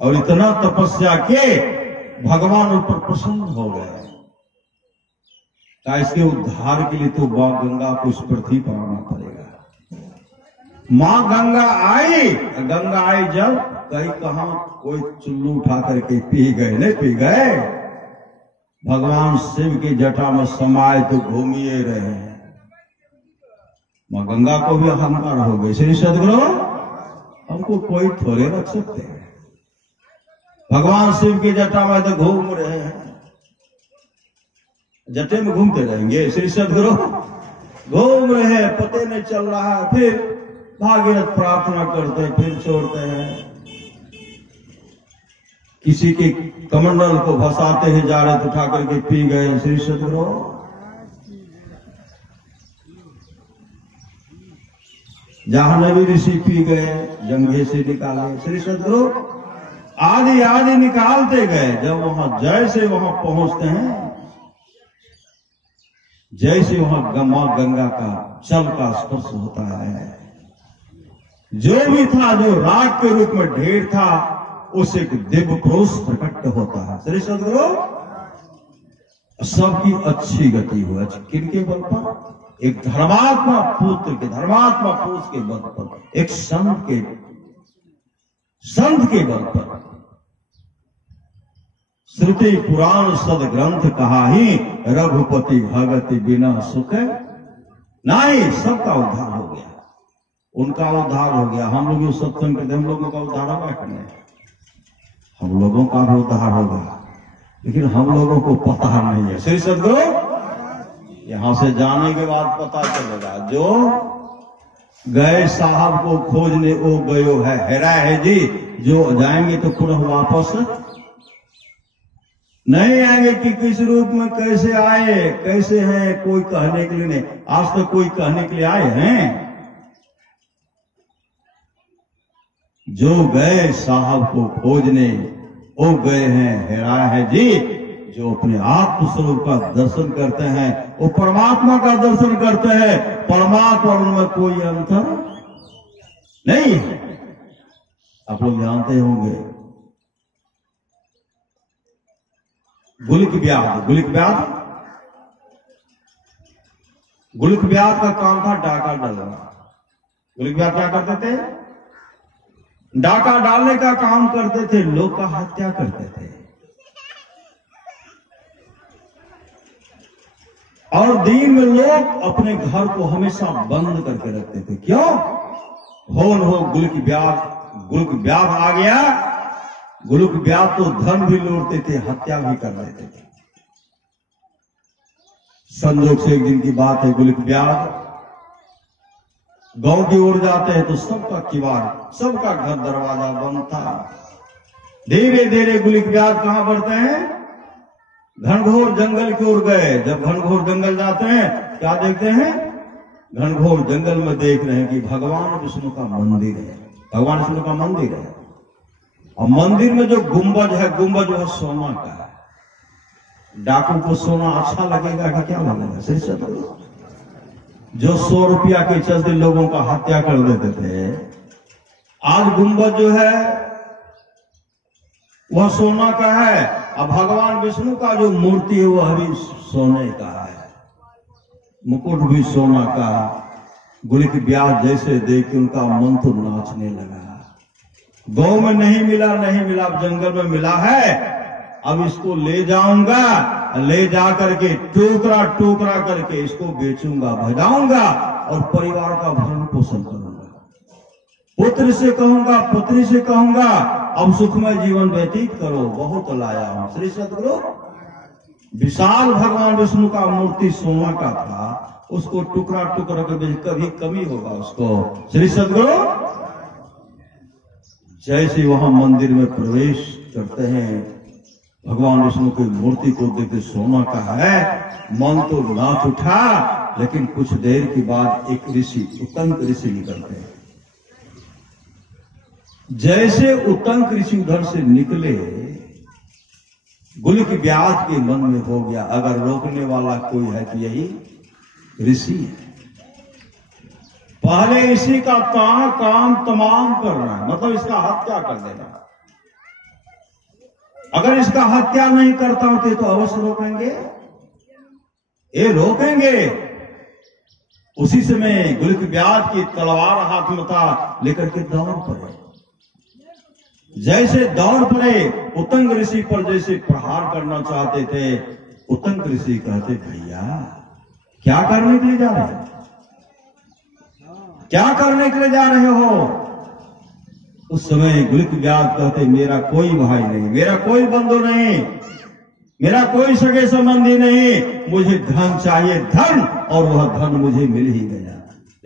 और इतना तपस्या के भगवान ऊपर प्रसन्न हो गए। इसके उद्धार के लिए तो मां गंगा को इस पृथ्वी पर आना पड़ेगा। मां गंगा आई जब कहीं कहां कोई चुल्लू उठा करके पी गए, नहीं पी गए, भगवान शिव की जटा में समाये तो घूमिए रहे हैं। मां गंगा को भी अहंकार हो गई। श्री सदगुरु हमको कोई थोड़े रख सकते हैं, भगवान शिव की जटा में तो घूम रहे हैं, जटे में घूमते रहेंगे। श्री सदगुरु घूम रहे हैं, पते नहीं चल रहा है, फिर भागीरथ प्रार्थना करते हैं, फिर छोड़ते हैं। किसी के कमंडल को भसाते हुए जा रहे थे, उठा करके पी गए श्री सदगुरु। जाह्नवी ऋषि पी गए, जंघे से निकाले श्री सदगुरु। आदि आदि निकालते गए। जब वहां जैसे वहां पहुंचते हैं, जैसे वहां मां गंगा का जल का स्पर्श होता है, जो भी था, जो राग के रूप में ढेर था, उस एक दिव्य पुरुष प्रकट होता है श्री सदगुरु। सबकी अच्छी गति हुआ। किनके बल पर? एक धर्मात्मा पुत्र के, धर्मात्मा पुरुष के बल पर, एक संत के बल पर। श्रुति पुराण सद ग्रंथ कहा ही, रघुपति भगति बिना सुख नहीं। सबका उद्धार हो गया, उनका उद्धार हो गया। हम लोग जो सत्संग करते, हम लोगों का उद्धार होगा कि नहीं? हम लोगों का भी उद्धार होगा, लेकिन हम लोगों को पता नहीं है श्री सदगुरु। यहां से जाने के बाद पता चलेगा। जो गए साहब को खोजने, वो गयो है, हेरा है जी। जो जाएंगे तो पुनः वापस नहीं आएंगे कि किस रूप में कैसे आए, कैसे हैं, कोई कहने के लिए नहीं। आज तक कोई कहने के लिए आए हैं? जो गए साहब को खोजने, वो गए हैं, हेरा है जी। जो अपने आत्म स्वरूप का दर्शन करते हैं, वो परमात्मा का दर्शन करते हैं। परमात्मा उनमें कोई अंतर नहीं है। आप लोग जानते होंगे गुलिक व्याध का काम था डाका डालना। गुलिक व्याध क्या करते थे? डाका डालने का काम करते थे, लोग का हत्या करते थे। और दिन में लोग अपने घर को हमेशा बंद करके रखते थे। क्यों? हो गुलिक व्याध आ गया। गुलिक व्याध तो धन भी लूटते थे, हत्या भी कर देते थे। संजोग से एक दिन की बात है, गुलिक व्याध गांव की ओर जाते हैं तो सबका किवाड़, सबका घर दरवाजा बंद था। धीरे धीरे गुलिक व्याध कहां बढ़ते हैं? घनघोर जंगल की ओर गए। जब घनघोर जंगल जाते हैं, क्या देखते हैं? घनघोर जंगल में देख रहे हैं कि भगवान विष्णु का मंदिर है। भगवान विष्णु का मंदिर है, और मंदिर में जो गुंबज है, गुंबज वह सोना का है। डाकू को सोना अच्छा लगेगा कि क्या लगेगा? सही से बोलो। जो 100 रुपया के चलते लोगों का हत्या कर देते थे, आज गुंबज जो है वह सोना का है। अब भगवान विष्णु का जो मूर्ति है वह भी सोने का है, मुकुट भी सोना का। गुलिक व्याध जैसे देख के उनका मन तो नाचने लगा। गांव में नहीं मिला, अब जंगल में मिला है। अब इसको ले जाऊंगा, ले जा करके टुकड़ा टुकड़ा करके इसको बेचूंगा, भजाऊंगा और परिवार का भरण पोषण करूंगा। पुत्र से कहूंगा, पुत्री से कहूंगा, अब सुखमय जीवन व्यतीत करो, बहुत लाया हूं। श्री सदगुरु। विशाल भगवान विष्णु का मूर्ति सोना का था, उसको टुकड़ा टुकड़ा करके कभी कमी होगा उसको। श्री सदगुरु। जैसे वहां मंदिर में प्रवेश करते हैं, भगवान विष्णु की मूर्ति को देखते सोना का है, मन तो नाच उठा। लेकिन कुछ देर के बाद एक ऋषि, उतंक ऋषि निकलते हैं। जैसे उतंक ऋषि उधर से निकले, गुलिक व्याध के मन में हो गया, अगर रोकने वाला कोई है तो यही ऋषि है। पहले इसी का काम तमाम करना है, मतलब इसका हत्या कर देना। अगर इसका हत्या नहीं करता होते तो अवश्य रोकेंगे, ये रोकेंगे। उसी समय गुलिक व्याध की तलवार हाथ में था, लेकर के दौड़ पड़े। जैसे दौड़ पड़े, उतंग ऋषि पर जैसे प्रहार करना चाहते थे। उतंग ऋषि कहते, भैया क्या करने के लिए जा रहे हो? क्या करने के लिए जा रहे हो? उस समय गुलिक व्याध कहते, मेरा कोई भाई नहीं, मेरा कोई बंधु नहीं, मेरा कोई सगे संबंधी नहीं, मुझे धन चाहिए, धन, और वह धन मुझे मिल ही गया।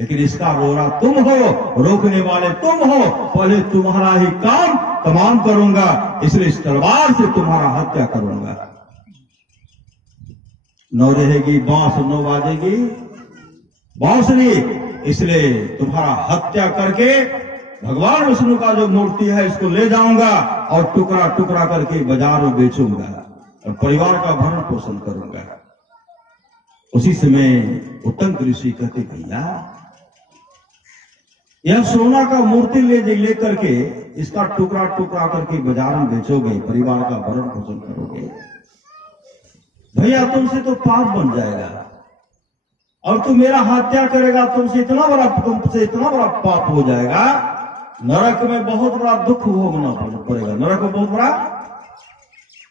लेकिन इसका रोरा तुम हो, रोकने वाले तुम हो। पहले तुम्हारा ही काम तमाम करूंगा, इसलिए इस तलवार से तुम्हारा हत्या करूंगा। न रहेगी बांस, न बाजेगी बांसुरी, इसलिए तुम्हारा हत्या करके भगवान विष्णु का जो मूर्ति है इसको ले जाऊंगा और टुकड़ा टुकड़ा करके बाजार में बेचूंगा और परिवार का भरण पोषण करूंगा। उसी समय उत्तंग ऋषि कहते, भैया यह सोना का मूर्ति ले करके इसका टुकड़ा टुकड़ा करके बाजार में बेचोगे, परिवार का भरण पोषण करोगे, भैया तुमसे तो पाप बन जाएगा और तू मेरा हत्या करेगा, तुमसे इतना बड़ा पाप हो जाएगा, नरक में बहुत बड़ा दुख भोगना पड़ेगा, नरक में बहुत बड़ा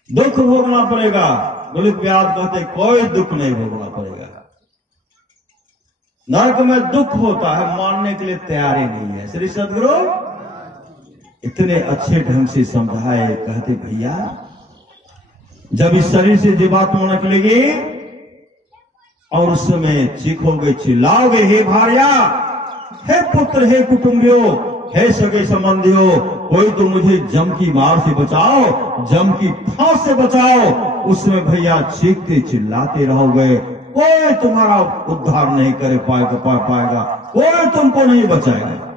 दुख भोगना पड़ेगा। गुलिक व्यास कहते कोई दुख नहीं भोगना पड़ेगा। नरक में दुख होता है, मानने के लिए तैयार ही नहीं है। श्री सदगुरु इतने अच्छे ढंग से समझाए, कहते भैया जब इस शरीर से जीवात्मा निकलेगी और उस समय चीखोगे, चिल्लाओगे, हे भार्या, हे पुत्र, हे कुटुंबियों, हे सगे संबंधियों, कोई तो मुझे जम की मार से बचाओ, जम की फांस से बचाओ। उसमें भैया चीखते चिल्लाते रहोगे, कोई तुम्हारा उद्धार नहीं कर पाएगा, कोई तुमको नहीं बचाएगा।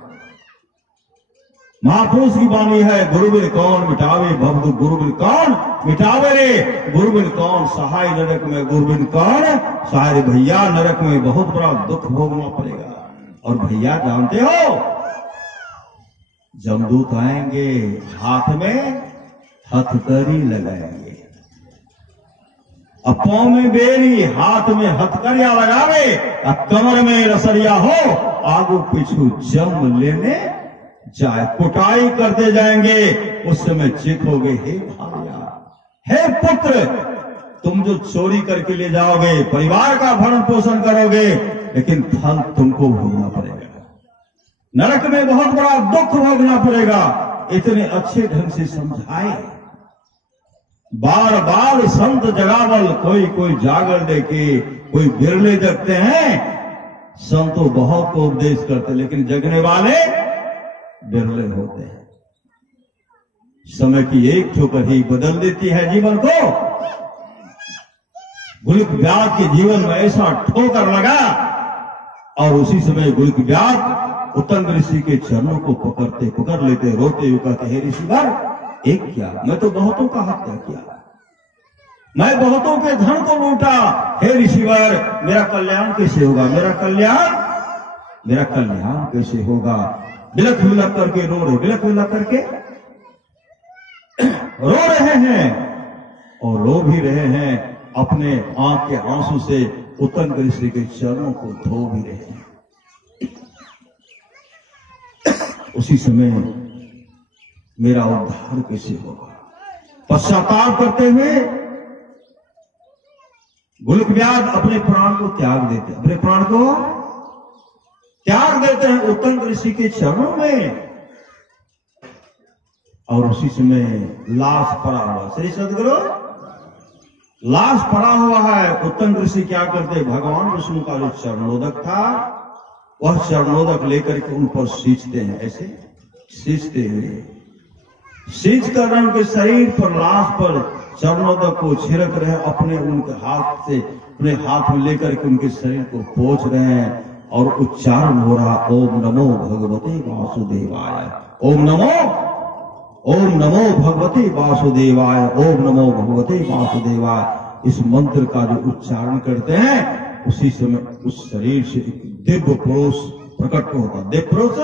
महापुरुष की वाणी है, गुरुबिन कौन मिटावे भव, गुरुबिन कौन मिटावे रे, गुरुबिन कौन सहाय नरक में, गुरुबिन कौन सहाय। भैया नरक में बहुत बड़ा दुख भोगना पड़ेगा। और भैया जानते हो जमदूत आएंगे, हाथ में हथकड़ी लगाएंगे, पांव में बेरी, हाथ में हथकड़िया लगावे, कमर में रसरिया हो, आगू पीछू जम लेने जाए, कुटाई करते जाएंगे। उस समय चीखोगे, हे भार्या, हे पुत्र, तुम जो चोरी करके ले जाओगे, परिवार का भरण पोषण करोगे, लेकिन फल तुमको भोगना पड़ेगा, नरक में बहुत बड़ा दुख भोगना पड़ेगा। इतने अच्छे ढंग से समझाए। बार बार संत जगावल, कोई जागर दे के, कोई बिरले जगते हैं। संतों बहुत को उपदेश करते, लेकिन जगने वाले बिरले होते हैं। समय की एक ठोकर ही बदल देती है जीवन को। गुलिक व्यास के जीवन में ऐसा ठोकर लगा और उसी समय गुलिक व्यास उत्तंग ऋषि के चरणों को पकड़ लेते, रोते हुए कहते, हे ऋषिवर, एक क्या, मैं तो बहुतों का हत्या किया, मैं बहुतों के धन को लूटा, हे ऋषिवर मेरा कल्याण कैसे होगा, मेरा कल्याण कैसे होगा। बिलख बिलख करके रो रहे, बिलख बिलख करके रो रहे हैं और रो भी रहे हैं, अपने आंख के आंसू से उत्तंग ऋषि के चरणों को धो भी रहे हैं। उसी समय मेरा उद्धार कैसे होगा, पश्चाताप करते हुए गुलिक व्यास अपने प्राण को त्याग देते, अपने प्राण को त्याग देते हैं उत्तंग ऋषि के चरणों में। और उसी समय लाश पड़ा हुआ, श्री सदगुरु लाश पड़ा हुआ है। उत्तंग ऋषि क्या करते, भगवान विष्णु का जो चरणोदक था वह चरणोदक लेकर के उन पर सींचते हैं, ऐसे सींचते हुए, सींच कर उनके शरीर पर, लाश पर चरणोदक को छिड़क रहे, अपने उनके हाथ से, अपने हाथ में लेकर के उनके शरीर को पोंछ रहे हैं और उच्चारण हो रहा, ओम नमो भगवते वासुदेवाय, ओम नमो भगवते वासुदेवाय, ओम नमो भगवते वासुदेवाय। इस मंत्र का जो उच्चारण करते हैं उसी समय उस शरीर से एक दिव्य पुरुष प्रकट होता, दिव्य पुरुष,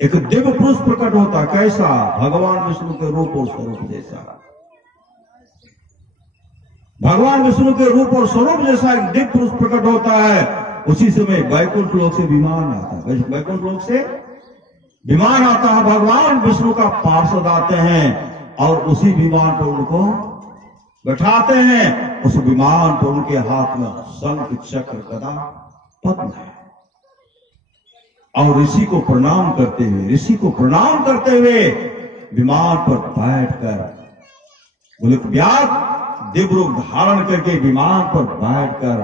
एक दिव्य पुरुष प्रकट होता। कैसा, भगवान विष्णु के रूप और स्वरूप जैसा, भगवान विष्णु के रूप और स्वरूप जैसा एक दिव्य पुरुष प्रकट होता है। उसी समय बैकुंठ लोक से विमान आता है, बैकुंठ लोक से विमान आता है, भगवान विष्णु का पार्षद आते हैं और उसी विमान पर उनको बैठाते हैं। उस विमान पर उनके हाथ में शंख चक्र गदा पद्म है और ऋषि को प्रणाम करते हुए विमान पर बैठकर गुलिक व्यास दिव्य रूप धारण करके विमान पर बैठकर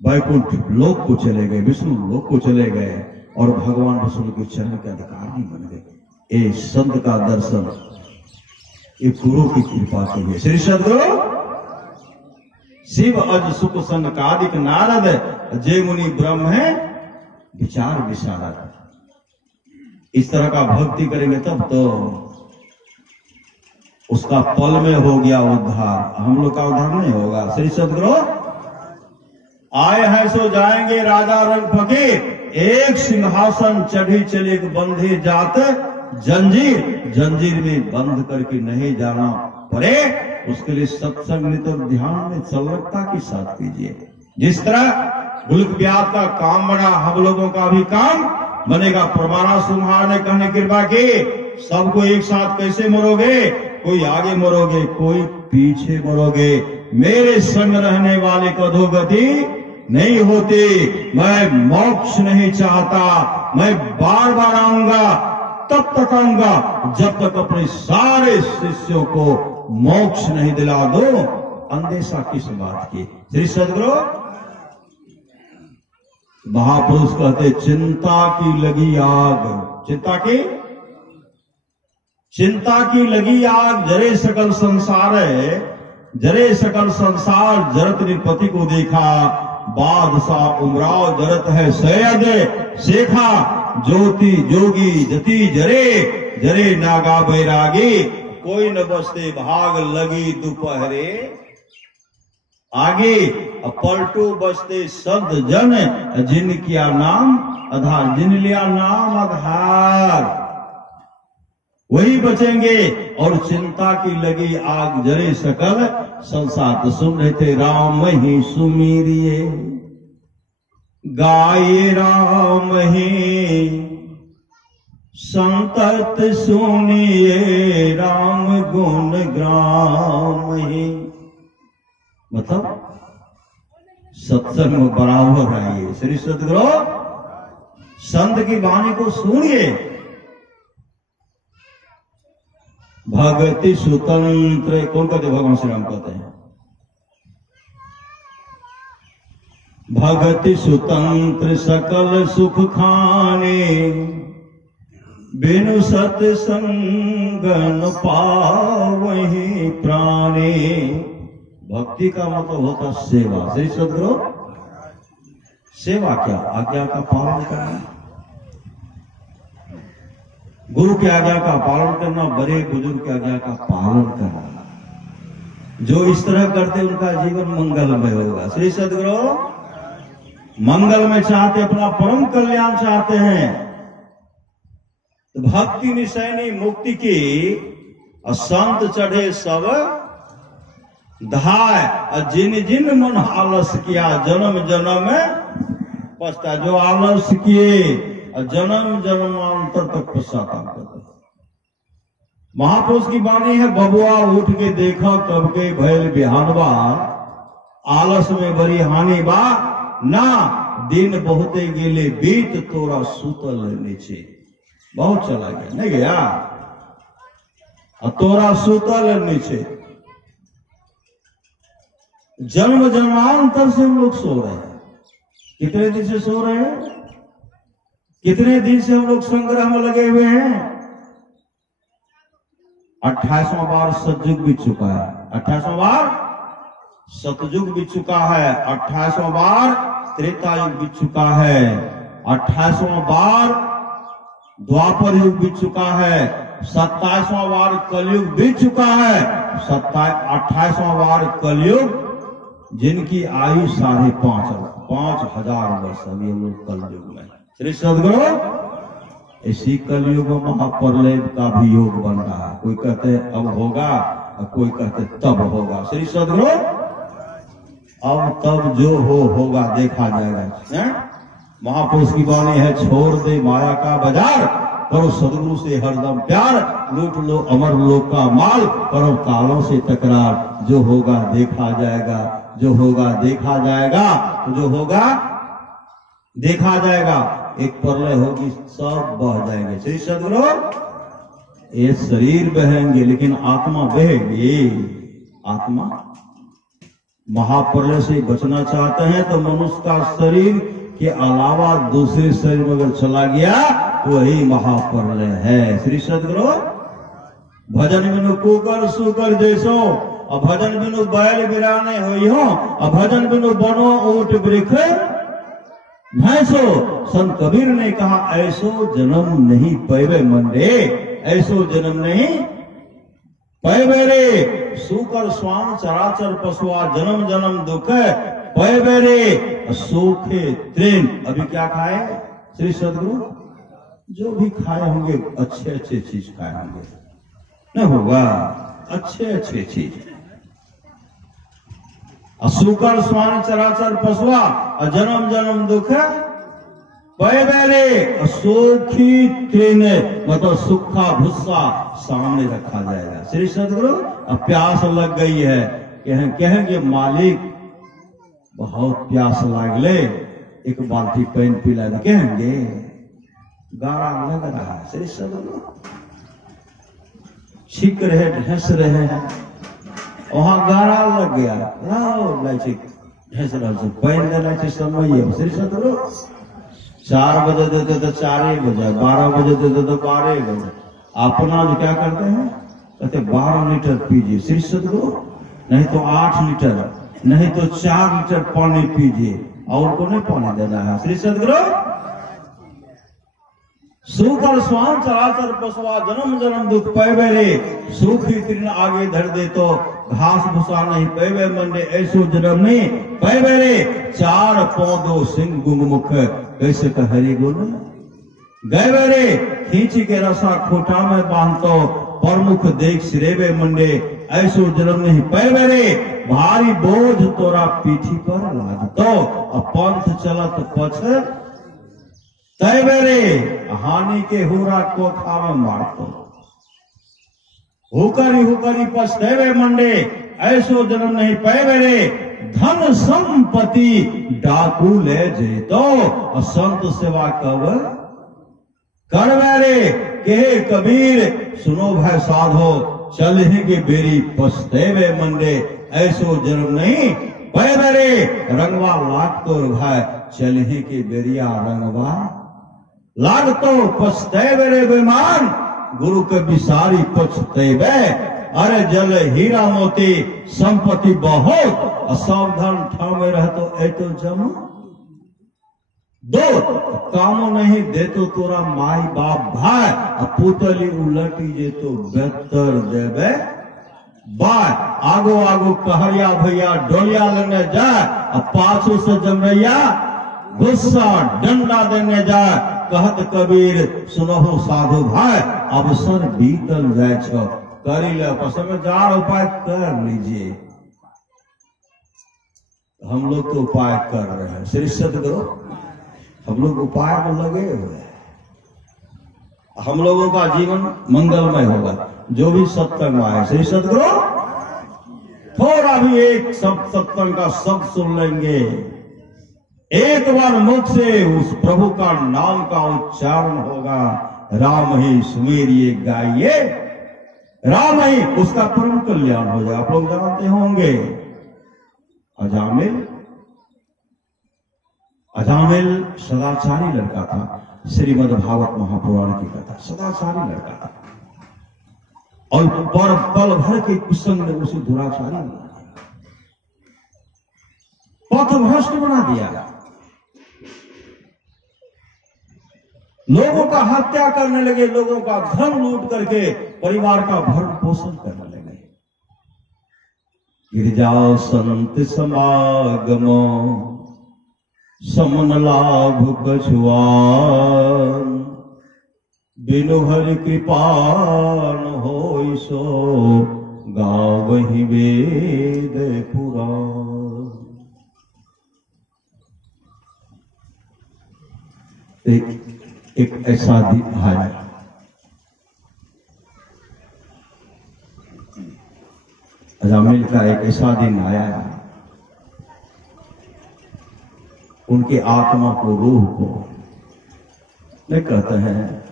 वैकुंठ लोक को चले गए, विष्णु लोक को चले गए और भगवान विष्णु के चरण के अधिकारी बन गए। ये संत का दर्शन ये गुरु की कृपा की है। श्री सद्गुरु शिव अज सुख सनकादिक नारद जय मुनि ब्रह्म है विचार विशारद। इस तरह का भक्ति करेंगे तब तो उसका पल में हो गया उद्धार, हम लोग का उद्धार नहीं होगा। श्री सद्गुरु आए हैं सो जाएंगे राजा रंग फकीर, एक सिंहासन चढ़ी चले बंधे जात जंजीर, जंजीर में बंद करके नहीं जाना पड़े उसके लिए सत्संग नित्य ध्यान में सर्वज्ञता के साथ कीजिए। जिस तरह गुलक ब्याज का काम बना, हम लोगों का भी काम बनेगा। परमारा सुम्हार ने कहने कृपा की, सबको एक साथ कैसे मरोगे, कोई आगे मरोगे कोई पीछे मरोगे, मेरे संग रहने वाले को अधोगति नहीं होती। मैं मोक्ष नहीं चाहता, मैं बार बार आऊंगा, तब तक आऊंगा जब तक अपने सारे शिष्यों को मोक्ष नहीं दिला दो। अंदेशा किस बात की। श्री सद्गुरु महापुरुष कहते चिंता की लगी आग, चिंता की लगी आग जरे सकल संसार है, जरे सकल संसार जरत निपति को देखा, बादशाह उमराव जरत है सैयद शेखा, ज्योति जोगी जति जरे, जरे नागा बैरागी, कोई न बसते भाग लगी दोपहरे आगे, पलटू बसते सद जन जिन किया नाम आधार, जिन लिया नाम आधार वही बचेंगे। और चिंता की लगी आग जरे सकल संसार। तो सुन रहे थे राम ही सुमीरिए गाये राम ही संतत सुनिए राम गुण ग्राम ही। मतलब सत्संग में बराबर आइए। श्री सद्गुरु संत की वाणी को सुनिए। भगति स्वतंत्र कौन कहते, भगवान श्री राम कहते हैं भगति स्वतंत्र सकल सुख खाने, बिनु सत्संग न पावहि प्राणे। भक्ति का मतलब होता सेवा। श्री सद्गुरु सेवा क्या, आज्ञा का पालन करना, गुरु की आज्ञा का पालन करना, बड़े बुजुर्ग की आज्ञा का पालन करना। जो इस तरह करते उनका जीवन मंगलमय होगा। श्री सद्गुरु मंगल में चाहते, अपना परम कल्याण चाहते हैं तो भक्ति निशैनी मुक्ति की संत चढ़े सब धाय, जिन जिन मन आलस किया जन्म जन्म में पछता। जो आलस किए जन्म जन्मांतर तक पश्चाताप करते। महापुरुष की वाणी है, बबुआ उठ के देखा कब के भैल बिहानवा, आलस में बड़ी हानि बा ना, दिन बहुते गेले बीत तोरा सूतल नीचे। बहुत चला गया नहीं गया, तोरा सूतल नीचे। जन्म जन्मांतर से हम लोग सो रहे हैं। कितने दिन से सो रहे हैं, कितने दिन से हम लोग संग्रह में लगे हुए हैं। 28वां बार सतयुग बीत चुका है, 28वां बार सतयुग बीत चुका है, 28वां बार त्रेता युग बीत चुका है, 28वां बार द्वापर युग बीत चुका है, 27वां बार कलयुग बीत चुका है, 28वां बार कलयुग जिनकी आयु 5,500 वर्ष। अभी हम लोग कलयुग में। श्री सद्गुरु इसी कलयुग में महाप्रलय का भी योग बन रहा है। कोई कहते अब होगा और कोई कहते तब होगा। श्री सद्गुरु अब तब जो होगा देखा जाएगा। महापुरुष की वाणी है, छोड़ दे माया का बाजार, करो सदगुरु से हरदम प्यार, लूट लो अमर लोक का माल, करो तालों से तकरार। जो होगा देखा जाएगा, जो होगा देखा जाएगा, जो होगा देखा जाएगा। एक प्रलय होगी, सब बह जाएंगे। श्री सद्गुरु ये शरीर बहेंगे लेकिन आत्मा बहेगी। आत्मा महाप्रलय से बचना चाहते हैं तो मनुष्य का शरीर के अलावा दूसरे शरीर में अगर चला गया तो वही महाप्रलय है। श्री सदगुरु भजन बिनु कुकर सुकर जैसो और भजन बिनु बैल बिराने हो और भजन बिनु बनो ऊंट वृक्ष भैंसो। संत कबीर ने कहा ऐसो जन्म नहीं पैवे मंडे, ऐसो जन्म नहीं पैवे रे। सुकर स्वान चराचर पशुआ जन्म जन्म दुख पैवे रे सूखे त्रेन। अभी क्या खाए श्री सदगुरु? जो भी खाए होंगे अच्छे अच्छे चीज खाए होंगे, न होगा अच्छे अच्छे चीज। सुकर स्वान चराचर पशुआ जन्म जन्म दुख पैवे रे सूखी त्रिन, मतलब सूखा भुस्सा सामने रखा जाएगा। श्री सदगुरु अब प्यास लग गई है, कहेंगे मालिक बहुत प्यास लागले, एक बाल्टी पानी पिला दे, कहेंगे गारा लग रहा है। श्री सदगुरु छीक रहे ढस रहे हैं, वहां गारा लग गया, ढस रहा पैन देना समय। श्री सदगुरु 4 बजे देते तो 4 बजे, 12 बजे देते तो 12 बजे। अपना जो क्या करते हैं, कहते 12 लीटर पीजिए श्री सदगुरु, नहीं तो 8 लीटर, नहीं तो 4 लीटर पानी पीजिए, और को नहीं पानी देना है। श्री सदगुरु सूकर स्वान चराचर पशुआ जन्म जन्म दुख पैवे रे सूखी तीर्ण आगे धर दे तो घास भूसा नहीं पैवे मंडे, ऐसो जन्म नहीं पैवे रे। 4 पौधो सिंह गुंगमुख कैसे कहरी गुण गए रे, खींची के रसा खोटा में बांधतो प्रमुख देख सिरेवे मंडे, ऐसो जन्म नहीं पैवे रे। भारी बोझ तोरा पीठी पर लादतो पंथ चलत पछ तैवे रे, हानि के हुरा को खावे मारतो हुकरी पछतेवे मंडे, ऐसो जन्म नहीं पैवे रे। धन संपत्ति डाकू ले जेतो संत सेवा कब करवे रे। कहे कबीर सुनो भाई साधो चलेंगे बेरी पछतेवे मंडे, ऐसो जन्म नहीं पैवे रे। रंगवा लाग तो भाई चले के बेरिया रंगवा लाग तो पछतेवे रे बेमान, गुरु के बिसारी पछतेवे। अरे जल हीरा मोती संपत्ति बहुत, असावधान ठाव में रह तो ऐतो जम दो कामो नहीं दे तो तोरा माई बाप भाई, पुतली उलटी जे तो बेहतर देवे बाय। आगो आगो कहरिया भैया डोलिया लेने जाए, पाछू से जमरैया गुस्सा डंडा देने जाए। कहत कबीर सुनहो साधु भाई अवसर बीतल जाए छो, करी ले समझदार उपाय कर लीजिए। हम लोग तो उपाय कर रहे हैं श्री सदगुरु, हम लोग उपाय में लगे हुए हैं। हम लोगों का जीवन मंगलमय होगा जो भी सत्संग में आए। श्री सदगुरु थोड़ा भी एक सत्संग का शब्द सुन लेंगे, एक बार मुख से उस प्रभु का नाम का उच्चारण होगा, राम ही सुमेरिए गाइए, राम ही उसका परम कल्याण हो जाए। आप लोग जानते होंगे अजामिल सदाचारी लड़का था। श्रीमद् भागवत महापुराण की कथा, सदाचारी लड़का था और पर पल भर के कुसंग ने उसे दुराचारी बना दिया, पथभ्रष्ट बना दिया, लोगों का हत्या करने लगे, लोगों का धन लूट करके परिवार का भरण पोषण करने लगे। गिरजाओ संत समागमो समन लाभ कछुआन, बिनु हरि कृपान होई सो गावहि वेद पुराण। एक ऐसा दिन है, अजामिल का एक ऐसा दिन आया, उनके आत्मा को, रूह को नहीं कहते हैं,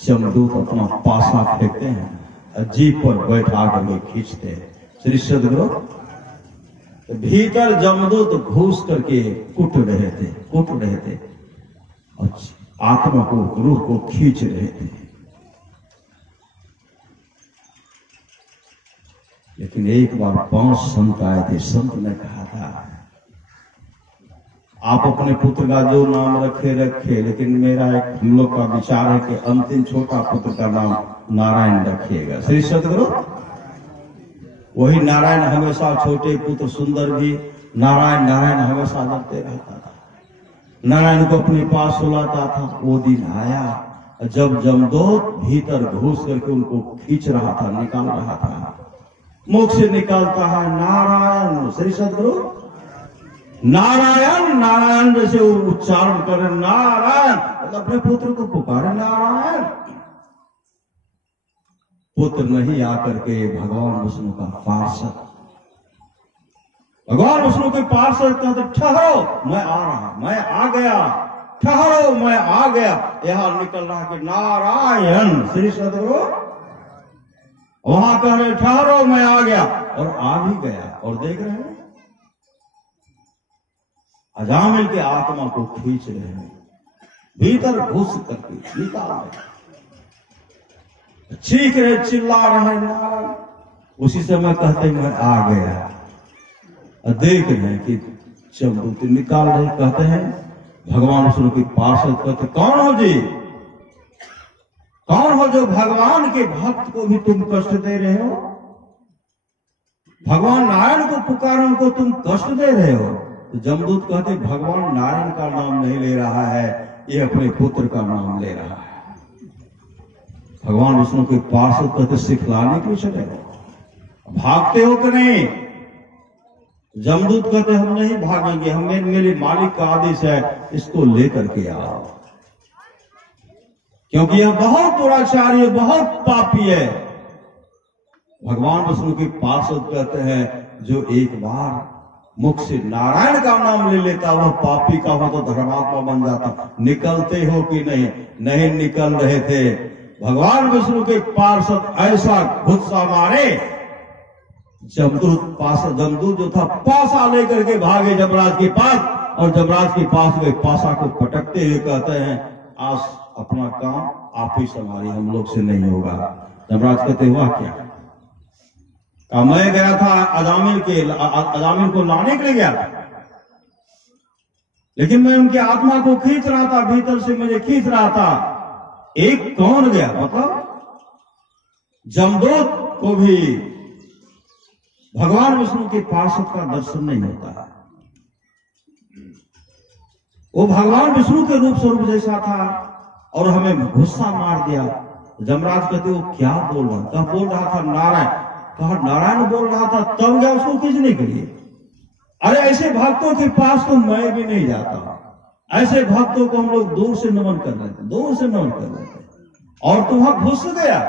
चमदूत अपना पासा फेंकते हैं, जीप पर बैठा करके खींचते हैं। श्री सदगुरु भीतर जमदूत घुस करके कुट रहे थे और आत्मा को, रूह को खींच रहे थे। लेकिन एक बार 5 संत आए थे। संत ने कहा था, आप अपने पुत्र का जो नाम रखे, लेकिन मेरा एक हम लोग का विचार है कि अंतिम छोटा पुत्र का नाम नारायण रखिएगा। श्री सतगुरु वही नारायण हमेशा, छोटे पुत्र सुंदर भी नारायण नारायण हमेशा डरते रहता था। नारायण को अपने पास सुलाता था। वो दिन आया जब जमदूत भीतर घुस करके उनको खींच रहा था, निकाल रहा था। मुख से निकलता है नारायण। श्री सतगुरु नारायण नारायण जैसे उच्चारण करे, नारायण अपने पुत्र को पुकारे नारायण। पुत्र नहीं आकर के भगवान विष्णु का पार्षद, भगवान विष्णु के पार्षद कहते, ठहरो मैं आ रहा, मैं आ गया, ठहरो मैं आ गया। यहां निकल रहा कि नारायण। श्री सतगुरु वहां कह रहे ठहरो मैं आ गया, और आ भी गया। और देख रहे हैं अजामिल के आत्मा को खींच रहे हैं, भीतर घुस करके निकाल रहे, चीख रहे, चिल्ला रहे नारायण। उसी समय कहते मैं आ गया। देख रहे हैं कि जमदूत निकाल रहे, कहते हैं भगवान विष्णु के पार्षद कहते, कौन हो जी, कौन हो जो भगवान के भक्त को भी तुम कष्ट दे रहे हो? भगवान नारायण को पुकारो, उनको तुम कष्ट दे रहे हो। तो जमदूत कहते भगवान नारायण का नाम नहीं ले रहा है, ये अपने पुत्र का नाम ले रहा है। भगवान विष्णु के पार्षद कहते सिखलाने के लिए चले हो, भागते हो कि नहीं? जमदूत कहते हम नहीं भागेंगे, हमें मेरे मालिक का आदेश है, इसको लेकर के आओ, क्योंकि यह बहुत दुराचारी है, बहुत पापी है। भगवान विष्णु के पार्षद कहते हैं जो एक बार मुख से नारायण का नाम ले लेता वह पापी का हो तो धर्मात्मा बन जाता। निकलते हो कि नहीं? नहीं निकल रहे थे। भगवान विष्णु के पार्षद ऐसा गुस्सा मारे, जमदूत जो था पासा लेकर के भागे जमराज के पास, और जमराज के पास गए, पासा को पटकते हुए कहते हैं आज अपना काम आप ही संभालिए, हम लोग से नहीं होगा। जमराज कहते हुआ क्या? मैं गया था अजामिल को लाने के लिए गया था, लेकिन मैं उनकी आत्मा को खींच रहा था, भीतर से मुझे खींच रहा था। एक कौन गया? मतलब जमदूत को भी भगवान विष्णु के पार्षद का दर्शन नहीं होता है। वो भगवान विष्णु के रूप स्वरूप जैसा था और हमें गुस्सा मार दिया। जमराज कहते वो क्या बोल रहा था? बोल रहा था नारायण। कहा नारायण बोल रहा था, तब गया उसको खींचने के लिए। अरे ऐसे भक्तों के पास तो मैं भी नहीं जाता। ऐसे भक्तों को हम लोग दूर से नमन कर रहे थे, दूर से नमन कर रहे थे, और तू वहां घुस गया।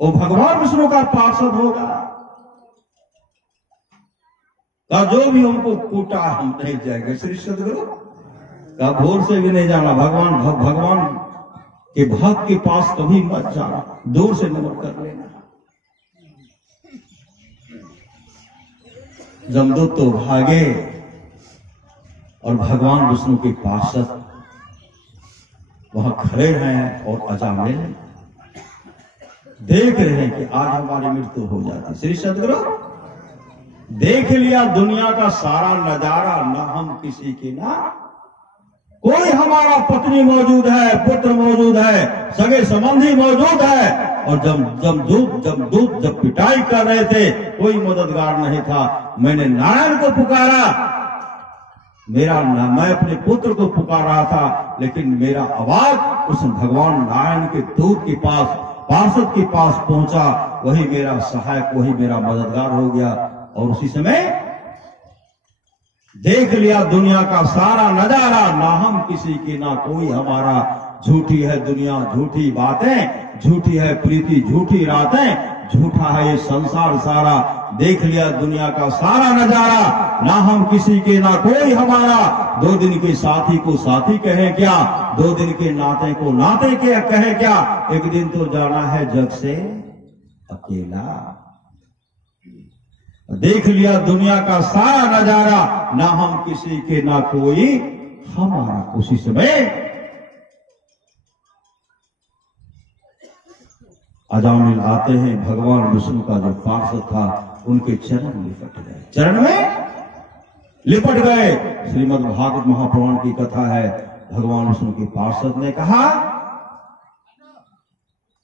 वो भगवान विष्णु का पार्षद होगा का जो भी हमको कूटा हम नहीं जाएंगे। श्री सतगुरु का भोर से भी नहीं जाना। भगवान के भक्त के पास कभी मत जाना, दूर से नमन कर लेना। जमदूत तो भागे और भगवान विष्णु के पार्षद वहां खड़े हैं और अजामिल देख रहे हैं कि आज हमारी मृत्यु हो जाती। श्री सतगुरु देख लिया दुनिया का सारा नजारा, न हम किसी की ना कोई, हमारा पत्नी मौजूद है, पुत्र मौजूद है, सगे संबंधी मौजूद है। और जब पिटाई कर रहे थे कोई मददगार नहीं था। मैंने नारायण को पुकारा, मैं अपने पुत्र को पुकार रहा था, लेकिन मेरा आवाज उस भगवान नारायण के दूत के पास, पार्षद के पास पहुंचा। वही मेरा सहायक, वही मेरा मददगार हो गया। और उसी समय देख लिया दुनिया का सारा नजारा, ना हम किसी की ना कोई हमारा। झूठी है दुनिया, झूठी बातें, झूठी है प्रीति, झूठी रातें, झूठा है ये संसार सारा। देख लिया दुनिया का सारा नजारा, ना हम किसी के ना कोई हमारा। 2 दिन के साथी को साथी कहे क्या, 2 दिन के नाते को नाते के कहे क्या। एक दिन तो जाना है जग से अकेला। देख लिया दुनिया का सारा नजारा, ना हम किसी के ना कोई हमारा। उसी समय अजामिल आते हैं, भगवान विष्णु का जो पार्षद था उनके चरण लिपट गए, चरण में लिपट गए। श्रीमद् भागवत महापुराण की कथा है, भगवान विष्णु के पार्षद ने कहा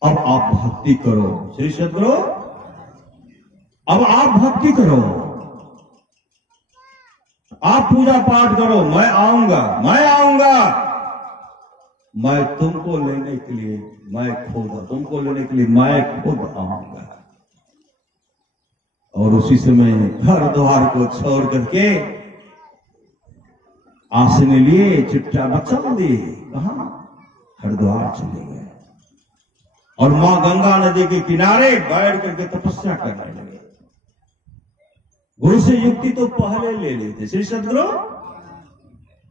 अब आप भक्ति करो श्री सद्गुरु, अब आप भक्ति करो, आप पूजा पाठ करो, मैं आऊंगा, मैं आऊंगा, मैं तुमको लेने के लिए, मैं खुद तुमको लेने के लिए मैं खुद आऊंगा। और उसी समय घर द्वार को छोड़ करके आसने लिए चिट्ठा बचल दिए, कहा हरिद्वार चले गए और मां गंगा नदी के किनारे बैठ करके तपस्या करने लगे। गुरु से युक्ति तो पहले ले लेते, श्री सद्गुरु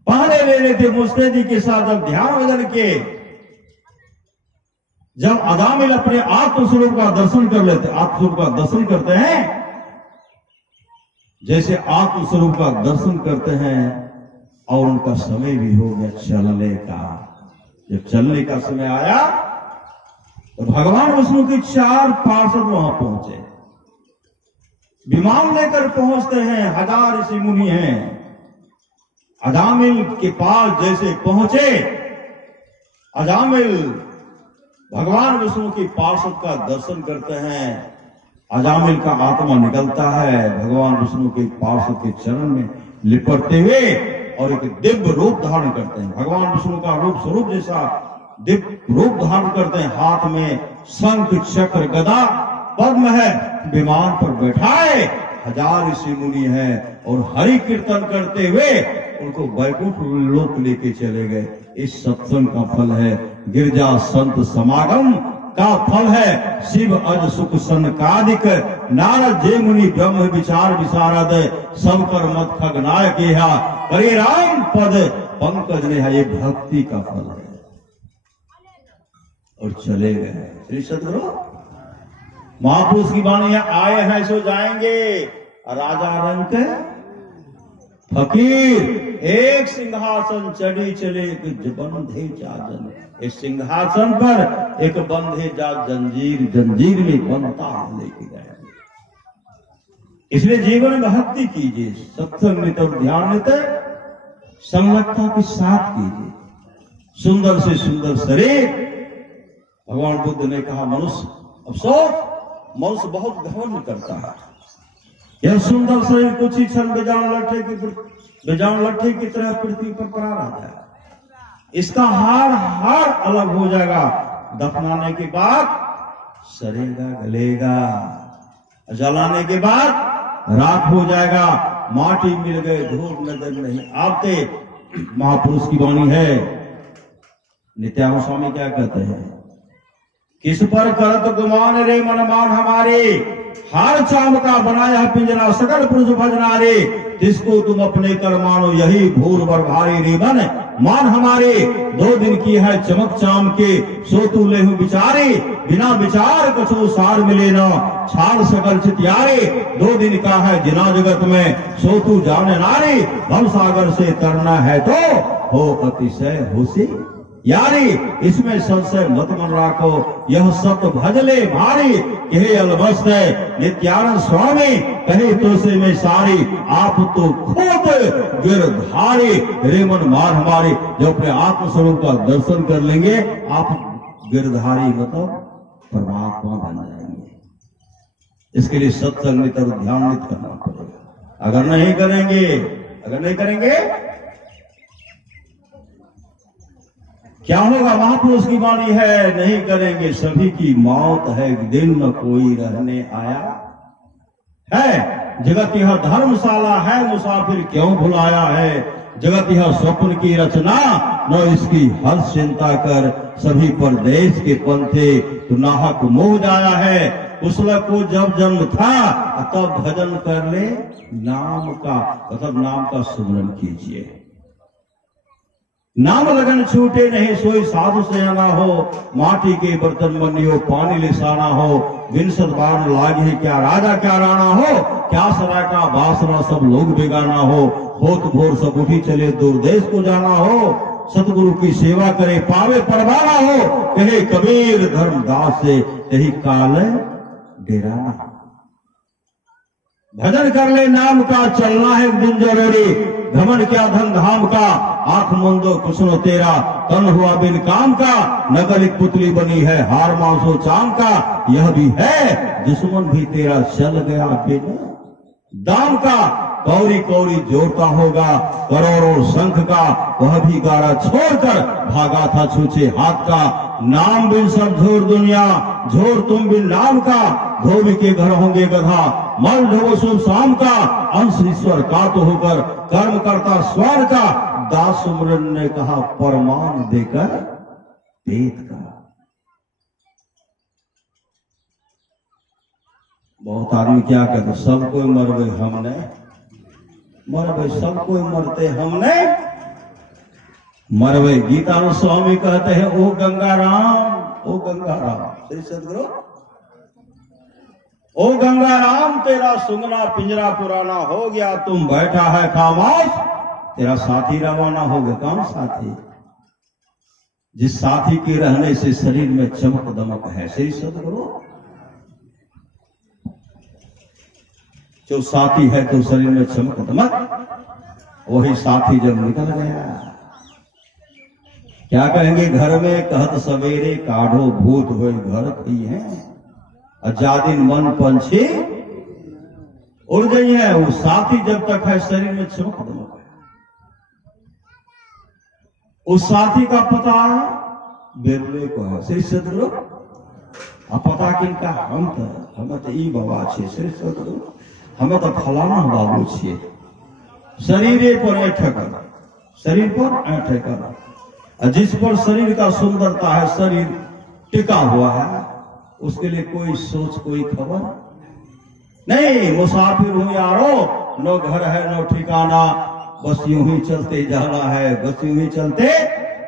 पहले ले लेते। मुस्तैदी के साथ जब ध्यान बदल के जब अजामिल अपने आत्मस्वरूप का दर्शन कर लेते, आत्मस्वरूप का दर्शन करते हैं, जैसे आत्मस्वरूप का दर्शन करते हैं और उनका समय भी हो गया चलने का। जब चलने का समय आया तो भगवान विष्णु के 4 पार्षद वहां पहुंचे, विमान लेकर पहुंचते हैं, 1000 ऋषि मुनि हैं। अजामिल के पास जैसे पहुंचे, अजामिल भगवान विष्णु की पार्षद का दर्शन करते हैं, अजामिल का आत्मा निकलता है, भगवान विष्णु के पार्षद के चरण में लिपटते हुए और एक दिव्य रूप धारण करते हैं। भगवान विष्णु का रूप स्वरूप जैसा दिव्य रूप धारण करते हैं, हाथ में शंख चक्र गदा पद्म है, विमान पर बैठाए 1000 ऋषि मुनि हैं और हरि कीर्तन करते हुए उनको वैकुंठ लोक लेके चले गए। इस सत्संग का फल है, गिरजा संत समागम का फल है, शिव अज सुख सनकादिक, नारद जे मुनि ब्रह्म विचार विशारद, सब कर मत खगनायक करे राम पद पंकज ने है, ये भक्ति का फल है। और चले गए श्री सद्गुरु। महापुरुष की वाणी आए हैं सो जाएंगे, राजा रंग के फकीर एक सिंहासन चढ़ी चले, बंधे जाजन, इस सिंहासन पर एक बंधे जा जंजीर, जंजीर में बनता लेके गए। इसलिए जीवन में भक्ति कीजिए, सत्संग नित ध्यान नित संलग्नता के साथ कीजिए। सुंदर से सुंदर शरीर, भगवान बुद्ध ने कहा मनुष्य, अफसोस मनुष्य बहुत घमंड करता है, यह सुंदर शरीर कुछ ही क्षण बेजान लट्ठे की तरह पृथ्वी पर पड़ा रहता है, इसका हार अलग हो जाएगा, दफनाने के बाद सड़ेगा गलेगा, जलाने के बाद राख हो जाएगा, माटी मिल गए धूप नजर नहीं आते। महापुरुष की वाणी है। नित्यानंद स्वामी क्या कहते हैं, किस पर करत गुमान रे मन मान हमारे, हार चांद का बनाया पिंजरा सकल पुरुष भजना रे, जिसको तुम अपने कर मानो यही भूल बर भारी रे मन मान हमारे। 2 दिन की है चमक चाम के, सो तू लेहु विचारे, बिना विचार कछो सार मिले न, छाड़ सकल चितियारे। 2 दिन का है जिना जगत में, सो तू जाने नारे, भव सागर से तरना है तो हो अतिशय होशी यारी। इसमें संशय मत मन राखो, यह सत्य भजले भारी, कहे अलमस्त है नित्यानंद स्वामी, कहे तो से में सारी, आप तो खुद गिरधारी रे मन मान हमारे। जब अपने आत्मस्वरूप का दर्शन कर लेंगे आप गिरधारी मतलब परमात्मा बन जाएंगे। इसके लिए सत्संग नित ध्यान नित करना पड़ेगा। अगर नहीं करेंगे क्या होगा? महापुरुष की वाणी है, नहीं करेंगे सभी की मौत है, दिन न कोई रहने आया है। जगत यह धर्मशाला है, मुसाफिर क्यों भुलाया है, जगत यह स्वप्न की रचना, न इसकी हर चिंता कर, सभी परदेश के पंथे तो नाहक मोह जाया है। कुशल को जब जन्म था तब भजन कर ले, नाम का मतलब नाम का सुमरन कीजिए। नाम लगन छूटे नहीं सोई साधु से आना हो, माटी के बर्तन बनियो पानी लिसाना हो, विंसत बार लागे क्या राजा क्या राणा हो, क्या सराका बासरा सब लोग बेगाना हो, होत भोर सब उठी चले दूर देश को जाना हो, सतगुरु की सेवा करे पावे परवाना हो, कहे कबीर धर्मदास से यही काल डेराना। भजन कर ले नाम का चलना है एक दिन जरूरी, घमंड क्या धन धाम का आंख मंदो कुसनो तेरा, तन हुआ बिन काम का नकल एक पुतली बनी है हार मांसो चाम का, यह भी है दुश्मन भी तेरा चल गया बिन दाम का, कौरी कौरी जोड़ता होगा करोड़ों शंख का, वह भी गारा छोड़कर भागा था छूछे हाथ का, नाम बिन सब झोर दुनिया झोर तुम बिन नाम का, धोबी के घर होंगे गधा मल ढो शुभ शाम का, अंश ईश्वर का तो होकर कर्म करता स्वर्ण का, दास सुमरन ने कहा परमान देकर पेट का। बहुत आदमी क्या कहते सब कोई मरवे हमने मरवे, सब कोई मरते हमने मरवे। गीता स्वामी कहते हैं ओ गंगाराम श्री सदगुरु, ओ गंगाराम तेरा सुंगना पिंजरा पुराना हो गया, तुम बैठा है खामोश तेरा साथी रवाना हो गया। कौन साथी? जिस साथी के रहने से शरीर में चमक दमक है श्री सदगुरु, जो साथी है तो शरीर में चमक दमक, वही साथी जब निकल गया क्या कहेंगे घर में कहत सवेरे काढ़ो भूत हुए घर थी है, अजादिन मन पंछी उड़ गई है। वो साथी जब तक है शरीर में चमक दमक है, उस साथी का पता बिरले को है श्री सदगुरु, अब पता किनका हम तो ई बाबा छे श्री सदगुरु, हमें तो फलाना बाबू छे, शरीर पर ऐठकर शरीर पर ऐठकर, जिस पर शरीर का सुंदरता है शरीर टिका हुआ है, उसके लिए कोई सोच कोई खबर नहीं। मुसाफिर हूं यारो, नो घर है नो ठिकाना, बस यूं ही चलते जाना है, बस यूं ही चलते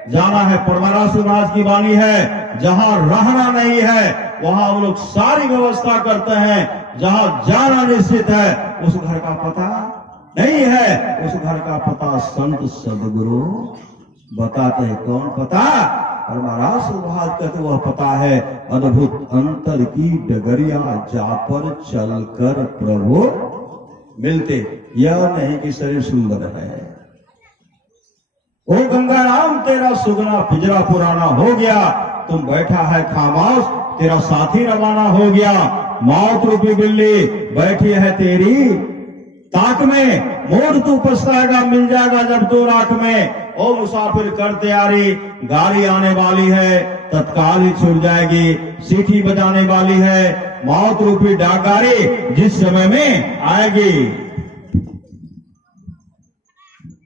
जाना है। परमारा सुराज की वाणी है, जहां रहना नहीं है वहां वो लोग सारी व्यवस्था करते हैं, जहां जाना निश्चित है उस घर का पता नहीं है, उस घर का पता संत सदगुरु बताते हैं। कौन पता? परमारा सुभाष कहते वह पता है अद्भुत अंतर की डगरिया, जा पर चलकर प्रभु मिलते। यह नहीं कि शरीर सुंदर है। ओ गंगाराम तेरा सुगना पिंजरा पुराना हो गया, तुम बैठा है खामोश तेरा साथी रवाना हो गया, मौत रूपी बिल्ली बैठी है तेरी ताक में, मोड़ तू पछताएगा मिल जाएगा जब तो राख में। ओ मुसाफिर कर तैयारी गाड़ी आने वाली है, तत्काल ही छूट जाएगी, सीटी बजाने वाली है, मौत रूपी डाकगाड़ी जिस समय में आएगी,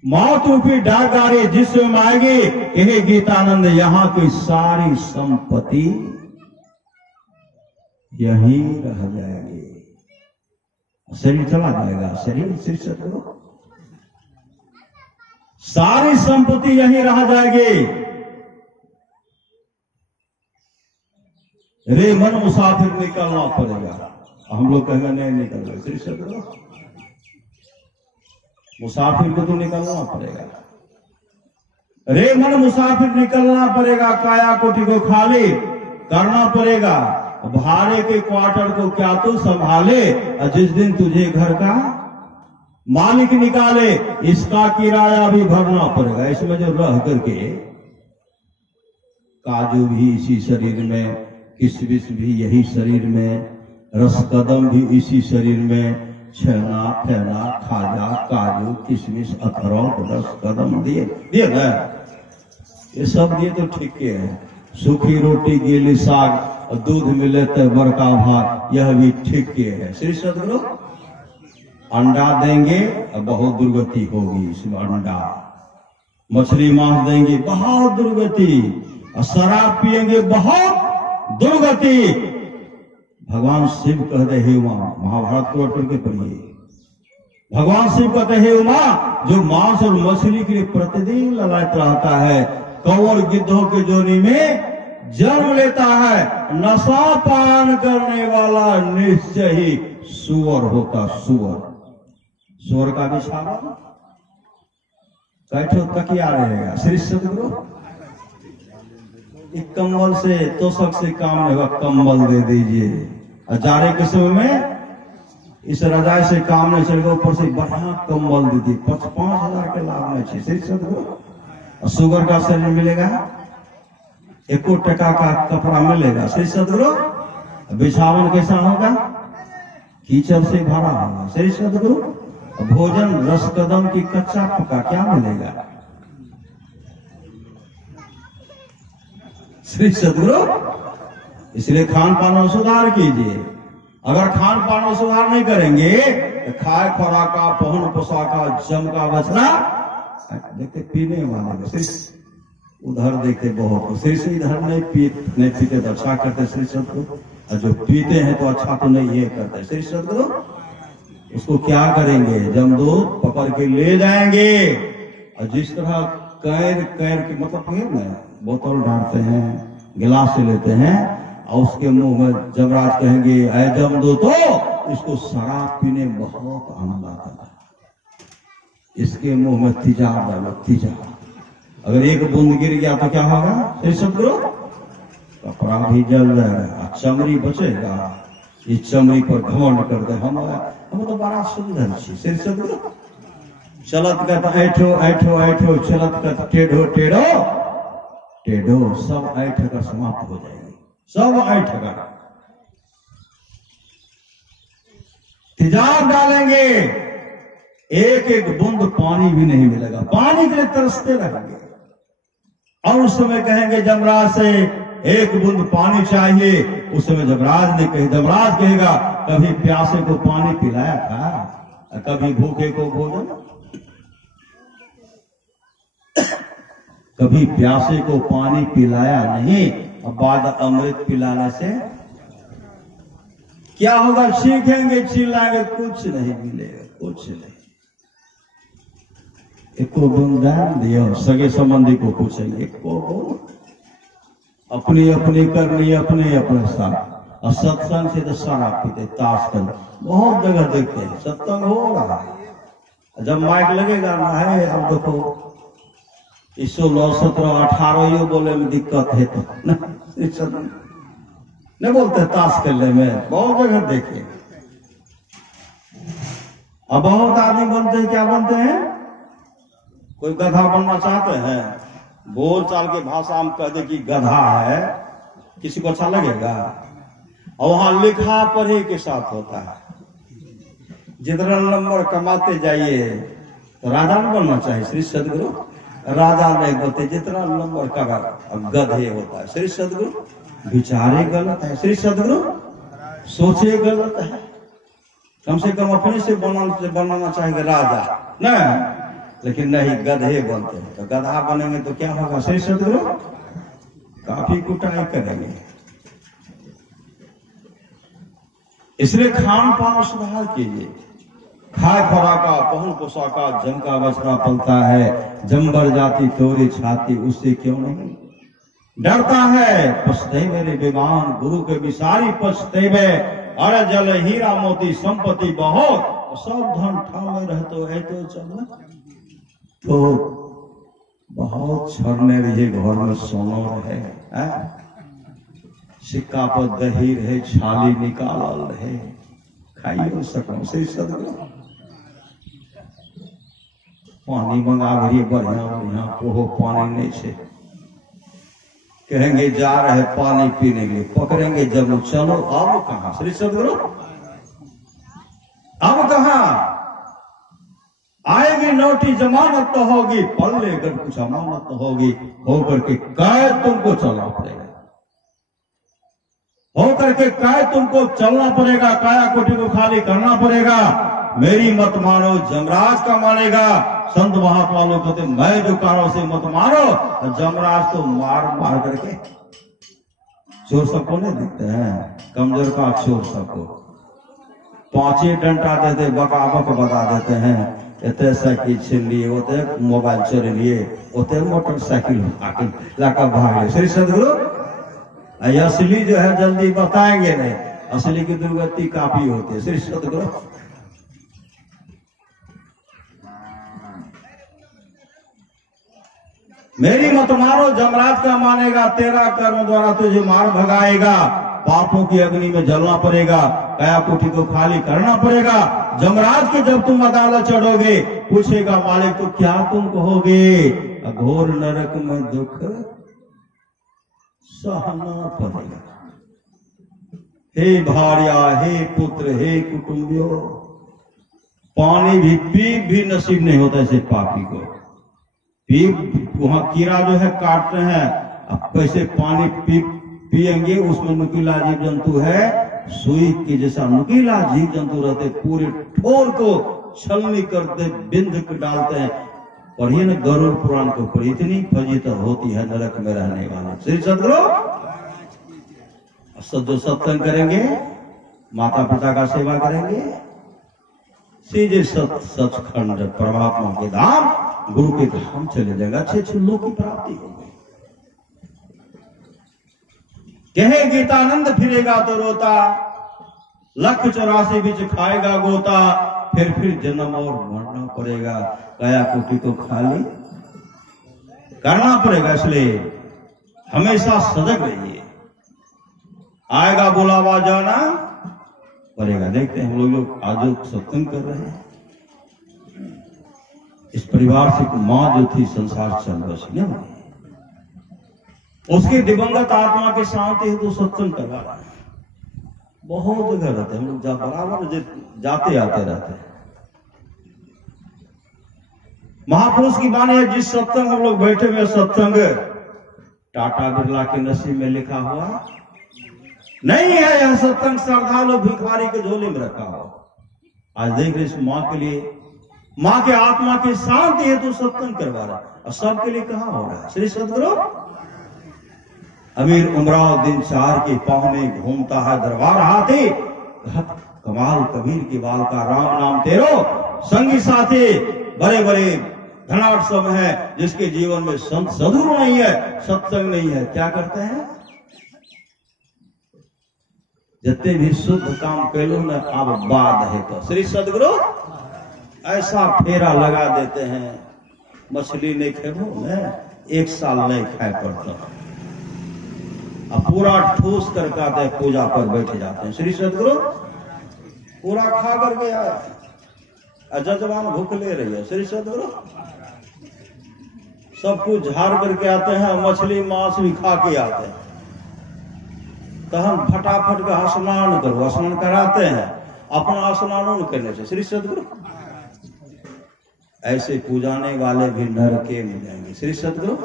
मौत रूपी डाकगाड़ी जिस समय में आएगी, यही गीतानंद यहाँ की सारी संपत्ति यहीं रह जाएगी, शरीर चला जाएगा, शरीर शीर्षक करो, सारी संपत्ति यहीं रह जाएगी। रे मन मुसाफिर निकलना पड़ेगा, हम लोग कहेंगे नहीं निकल रहे, शीर्षक करो, मुसाफिर को तो निकलना पड़ेगा। रे मन मुसाफिर निकलना पड़ेगा, काया कोठी को खाली करना पड़ेगा, भाड़े के क्वार्टर को क्या तू संभाले, जिस दिन तुझे घर का मालिक निकाले इसका किराया भी भरना पड़ेगा। इसमें जो रह करके काजू भी इसी शरीर में, किशमिश भी यही शरीर में, रसकदम भी इसी शरीर में, छेना फेना खाजा काजू किशमिश अखरोट रसकदम दिए ना, ये सब दिए तो ठीक है। सूखी रोटी गीली साग दूध मिले तो बड़का भात, यह भी ठीक है श्री सदगुरु। अंडा देंगे बहुत दुर्गति होगी, इसमें अंडा मछली मांस देंगे बहुत दुर्गति, और शराब पिएंगे बहुत दुर्गति। भगवान शिव कह रहे हैं, वहां महाभारत को पढ़ के पढ़िए, भगवान शिव कहते हैं उमा, जो मांस और मछली के लिए प्रतिदिन ललायत रहता है, कौर गिद्धों के जोनी में जन्म लेता है, नशा पान करने वाला निश्चय ही सुअर होता। सुअर का बिछावा कैठो तकिया रहेगा। श्री सदगुरु, एक कंबल से तोशक से काम नहीं होगा, कंबल दे दीजिए। जाड़े के समय में इस रजाई से काम नहीं चलेगा, ऊपर से बढ़िया कंबल दे दी, 5,000 के लाभ नहीं चाहिए। श्री सदगुरु, शुगर का शरीर मिलेगा, 1 टका का कपड़ा मिलेगा। श्री सदगुरु, बिछावन कैसा होगा? कीचड़ से भरा होगा। श्री सदगुरु, भोजन रस कदम की कच्चा पका क्या मिलेगा? श्री सदगुरु, इसलिए खान पान में सुधार कीजिए। अगर खान पान में सुधार नहीं करेंगे तो खाए खुराका, पहन पोशाका, जम का बचना देखते पीने वाले सिर्फ उधर देखते बहुत, सिर्फ इधर नहीं पीते तो अच्छा करते। श्री सदगुरु, और जो पीते हैं तो अच्छा तो नहीं ये करते। श्री सदगुरु, उसको क्या करेंगे? जमदूत पकड़ के ले जाएंगे, और जिस तरह कैर के मतलब बोतल डालते हैं, गिलास से लेते हैं, और उसके मुंह में जमराज कहेंगे ऐ जमदूतो, इसको शराब पीने में बहुत आनंद आता है, इसके मुंह में तिजार डालो, तिजार। अगर एक बूंद गिर गया तो क्या होगा? श्री सदगुरु, कपड़ा भी जल जाएगा, चमड़ी बचेगा। इस चमड़ी पर घमंड करते हम तो बड़ा सुंदर छी। श्री सदगुरु, चलत का ऐठो चलत का टेढ़ो सब ऐठ का समाप्त हो जाएगी, सब ऐठ का तिजार डालेंगे, एक बूंद पानी भी नहीं मिलेगा, पानी के लिए तरसते रहेंगे। और उस समय कहेंगे जमराज से एक बूंद पानी चाहिए। उस समय जमराज ने जमराज कहेगा कभी प्यासे को पानी पिलाया था, कभी भूखे को भोजन, कभी प्यासे को पानी पिलाया नहीं, अब बाद अमृत पिलाने से क्या होगा? सीखेंगे, चिल्लाएंगे, कुछ नहीं मिलेगा, कुछ नहीं। एको बूंद दान दियो, सगे संबंधी को पूछेंगे, एको बूंद, अपनी अपनी करनी, अपने साथ। और सत्संग से तो शराब पीते, ताश कर, बहुत जगह देखते हैं सत्संग हो रहा है, जब माइक लगेगा ना है, अब देखो 16, 17, 18 बोले में दिक्कत है तो नहीं बोलते ताश खेलने में, बहुत जगह देखे। अब बहुत आदमी बनते हैं, क्या बनते हैं? कोई गधा बनना चाहते हैं, बोल चाल के भाषा में कह दे कि गधा है, किसी को अच्छा लगेगा? और वहां लिखा पढ़े के साथ होता है, जितना नंबर कमाते जाइए तो राजा नहीं बनना चाहिए। श्री सदगुरु, राजा नहीं बोलते, जितना नंबर का गधे होता है। श्री सदगुरु, विचारे गलत है। श्री सदगुरु, सोचे गलत है। कम से कम अपने से बनाना चाहेंगे राजा नहीं, लेकिन नहीं, गधे बनते हैं। तो गधा बनेंगे तो क्या होगा? श्री सदगुरु, काफी कुटाई करेंगे। इसलिए खान पान सुधार कीजिए। खाए खुराका, पहन पोशाका, जम का बछड़ा पलता है, जम्बर जाति तोरे छाती, उससे क्यों नहीं डरता है? पछते मेरे विमान, गुरु के विसारी पछते में, अरे जल हीरा मोती संपत्ति बहुत, सब धन ठाव में रहते है तो चल तो बहुत छड़ने रहिए, घर में सोनो रहे, सिक्का पर दही रहे, छाली निकाल रहे, खाइए सको। श्री सदगुरु, पानी मंगा भरिए बढ़िया, पोहो पानी नहीं छे, कहेंगे जा रहे पानी पीने के लिए, पकड़ेंगे जब चलो, अब कहां? श्री सदगुरु, अब कहां आएगी? नोटी जमानत तो होगी, पल्ले अगर कुछ अमानत तो होगी, होकर के कैद तुमको चलना पड़ेगा, होकर के कैद तुमको चलना पड़ेगा, काया कोटि को खाली करना पड़ेगा। मेरी मत मानो, जमराज का मानेगा। संत महात्मा लोग कहते मैं जो कारों से मत मारो, जमराज तो मार करके चोर सबको नहीं दिखते हैं, कमजोर का चोर सबको, पांचे डंटा देते बकाबक बता देते हैं। एते साइकिल छीन लिए, ओते मोबाइल चोरी लिए, ओते मोटरसाइकिल लाका भागे। श्री सदगुरु असली जो है जल्दी बताएंगे नहीं, असली की दुर्गति काफी होती है। श्री सदगुरु मेरी मत मारो, जमराज का मानेगा, तेरा कर्म द्वारा तुझे मार भगाएगा, पापों की अग्नि में जलना पड़ेगा, काया कोठी को खाली करना पड़ेगा। जमराज के जब तुम अदालत चढ़ोगे, पूछेगा मालिक तो क्या तुम कहोगे? घोर नरक में दुख सहना पड़ेगा। हे भार्या, हे पुत्र, हे कुटुंबियों, पानी भी नसीब नहीं होता ऐसे पापी को। वहां कीड़ा जो है काटते हैं, अब कैसे पानी पिएंगे? उसमें नुकीला जीव जंतु है, सुई के जैसा नुकीला जीव जंतु रहते, पूरे ठोर को छलनी करते, बिंद कर डालते हैं। पढ़िए न गरुड़ पुराण के ऊपर, इतनी फजीत होती है नरक में रहने वाला। श्री सदगुरु जो सत्संग करेंगे, माता पिता का सेवा करेंगे, सीधे सचखंड परमात्मा के धाम, गुरु के धाम चले जाएगा, अच्छे अच्छे लोग की प्राप्ति होगी। कहे गीतानंद फिरेगा तो रोता, 184 बीच खाएगा गोता, फिर जन्म और मरना पड़ेगा, काया कोटि को खाली करना पड़ेगा। इसलिए हमेशा सजग रहिए, आएगा बुलावा जाना पड़ेगा। देखते हैं हम लोग आज जो सत्संग कर रहे हैं, इस परिवार से मां जो थी संसार चल बसी ना, उसकी दिवंगत आत्मा के शांति हेतु सत्संग करवा रहा है। बहुत जगह रहते हैं हम लोग, बराबर जाते आते रहते हैं। महापुरुष की वाणी है, जिस सत्संग हम लोग बैठे हुए सत्संग टाटा बिरला के नसीब में लिखा हुआ नहीं है। यह सत्संग श्रद्धालु भिखारी के झोले में रखा हो। आज देख रहे इस मां के लिए, मां के आत्मा की शांति हेतु सत्संग करवा रहा है, और सबके लिए कहां हो रहा है? श्री सदगुरु अमीर उमराव दिन 4 के पाहुने घूमता है दरबार हाथी, कमाल कबीर के बाल का राम नाम तेरो संगी साथी। बड़े बड़े धनाढ़ सब है, जिसके जीवन में संत सदगुरु नहीं है, सत्संग नहीं है, क्या करते हैं? जितने भी शुद्ध काम कैलो न अब बाद है तो। श्री सदगुरु ऐसा फेरा लगा देते हैं, मछली नहीं खेबो न 1 साल नहीं खाए पड़ता, अब पूरा ठूस कर कहते हैं पूजा पर बैठ जाते हैं। श्री सदगुरु पूरा खा कर गया, जजमान भूख ले रही है। श्री सदगुरु सब कुछ झाड़ करके आते हैं, मछली मांस भी खा के आते हैं, तो हम फटाफट का स्नान करो, स्नान कराते हैं, अपना स्नान करने से। श्री सदगुरु ऐसे पूजाने वाले भी नरके में जाएंगे। श्री सदगुरु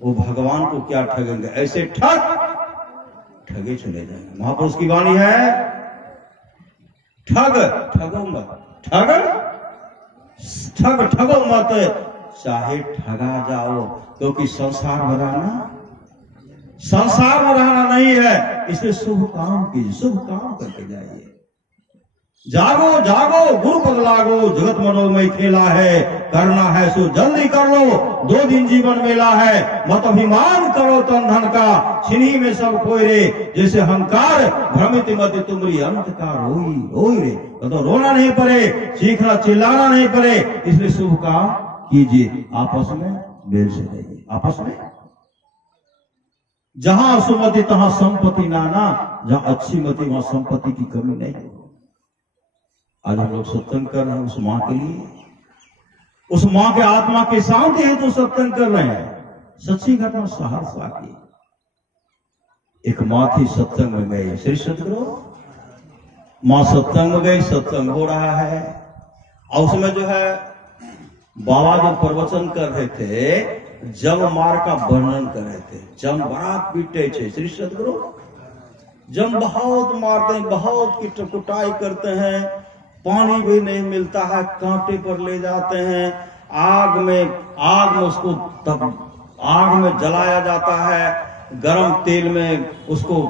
वो भगवान को क्या ठगेंगे? ऐसे ठगे चले जाएंगे। महापुरुष की वाणी है, ठगो मत, ठगो मत, चाहे ठगा जाओ, क्योंकि संसार में रहना नहीं है। इसलिए शुभ काम कीजिए, शुभ काम करके जाइए। जागो जागो गुरु पद लागो, जगत मनोमय खेला है, करना है सो जल्दी कर लो, 2 दिन जीवन मेला है। मत अभिमान करो तन धन का, छिनी में सब खोए रे, जैसे अहंकार भ्रमित मत तुमरी अंत का रोई रे। तो रोना नहीं पड़े, चीखना चिल्लाना नहीं पड़े, इसलिए शुभ काम कीजिए। आपस में मेल से रहिए, आपस में। जहां सुमति तहां संपत्ति नाना, जहां अच्छी मति वहां संपत्ति की कमी नहीं हो। आज हम लोग सत्संग कर रहे हैं उस मां के लिए, उस मां के आत्मा के शांति है तो सत्संग कर रहे हैं। सच्ची घटना सहरसा की, एक मां थी सत्संग में गई। श्री सदगुरु मां सत्संग में गई, सत्संग हो रहा है, और उसमें जो है बाबा जो प्रवचन कर रहे थे, जम मार का वर्णन कर रहे थे। जम बड़ा पीटे थे। श्री सदगुरु जम बहुत मारते हैं, बहुत की कुटाई करते हैं, पानी भी नहीं मिलता है, कांटे पर ले जाते हैं, आग में उसको तब आग में जलाया जाता है, गरम तेल में उसको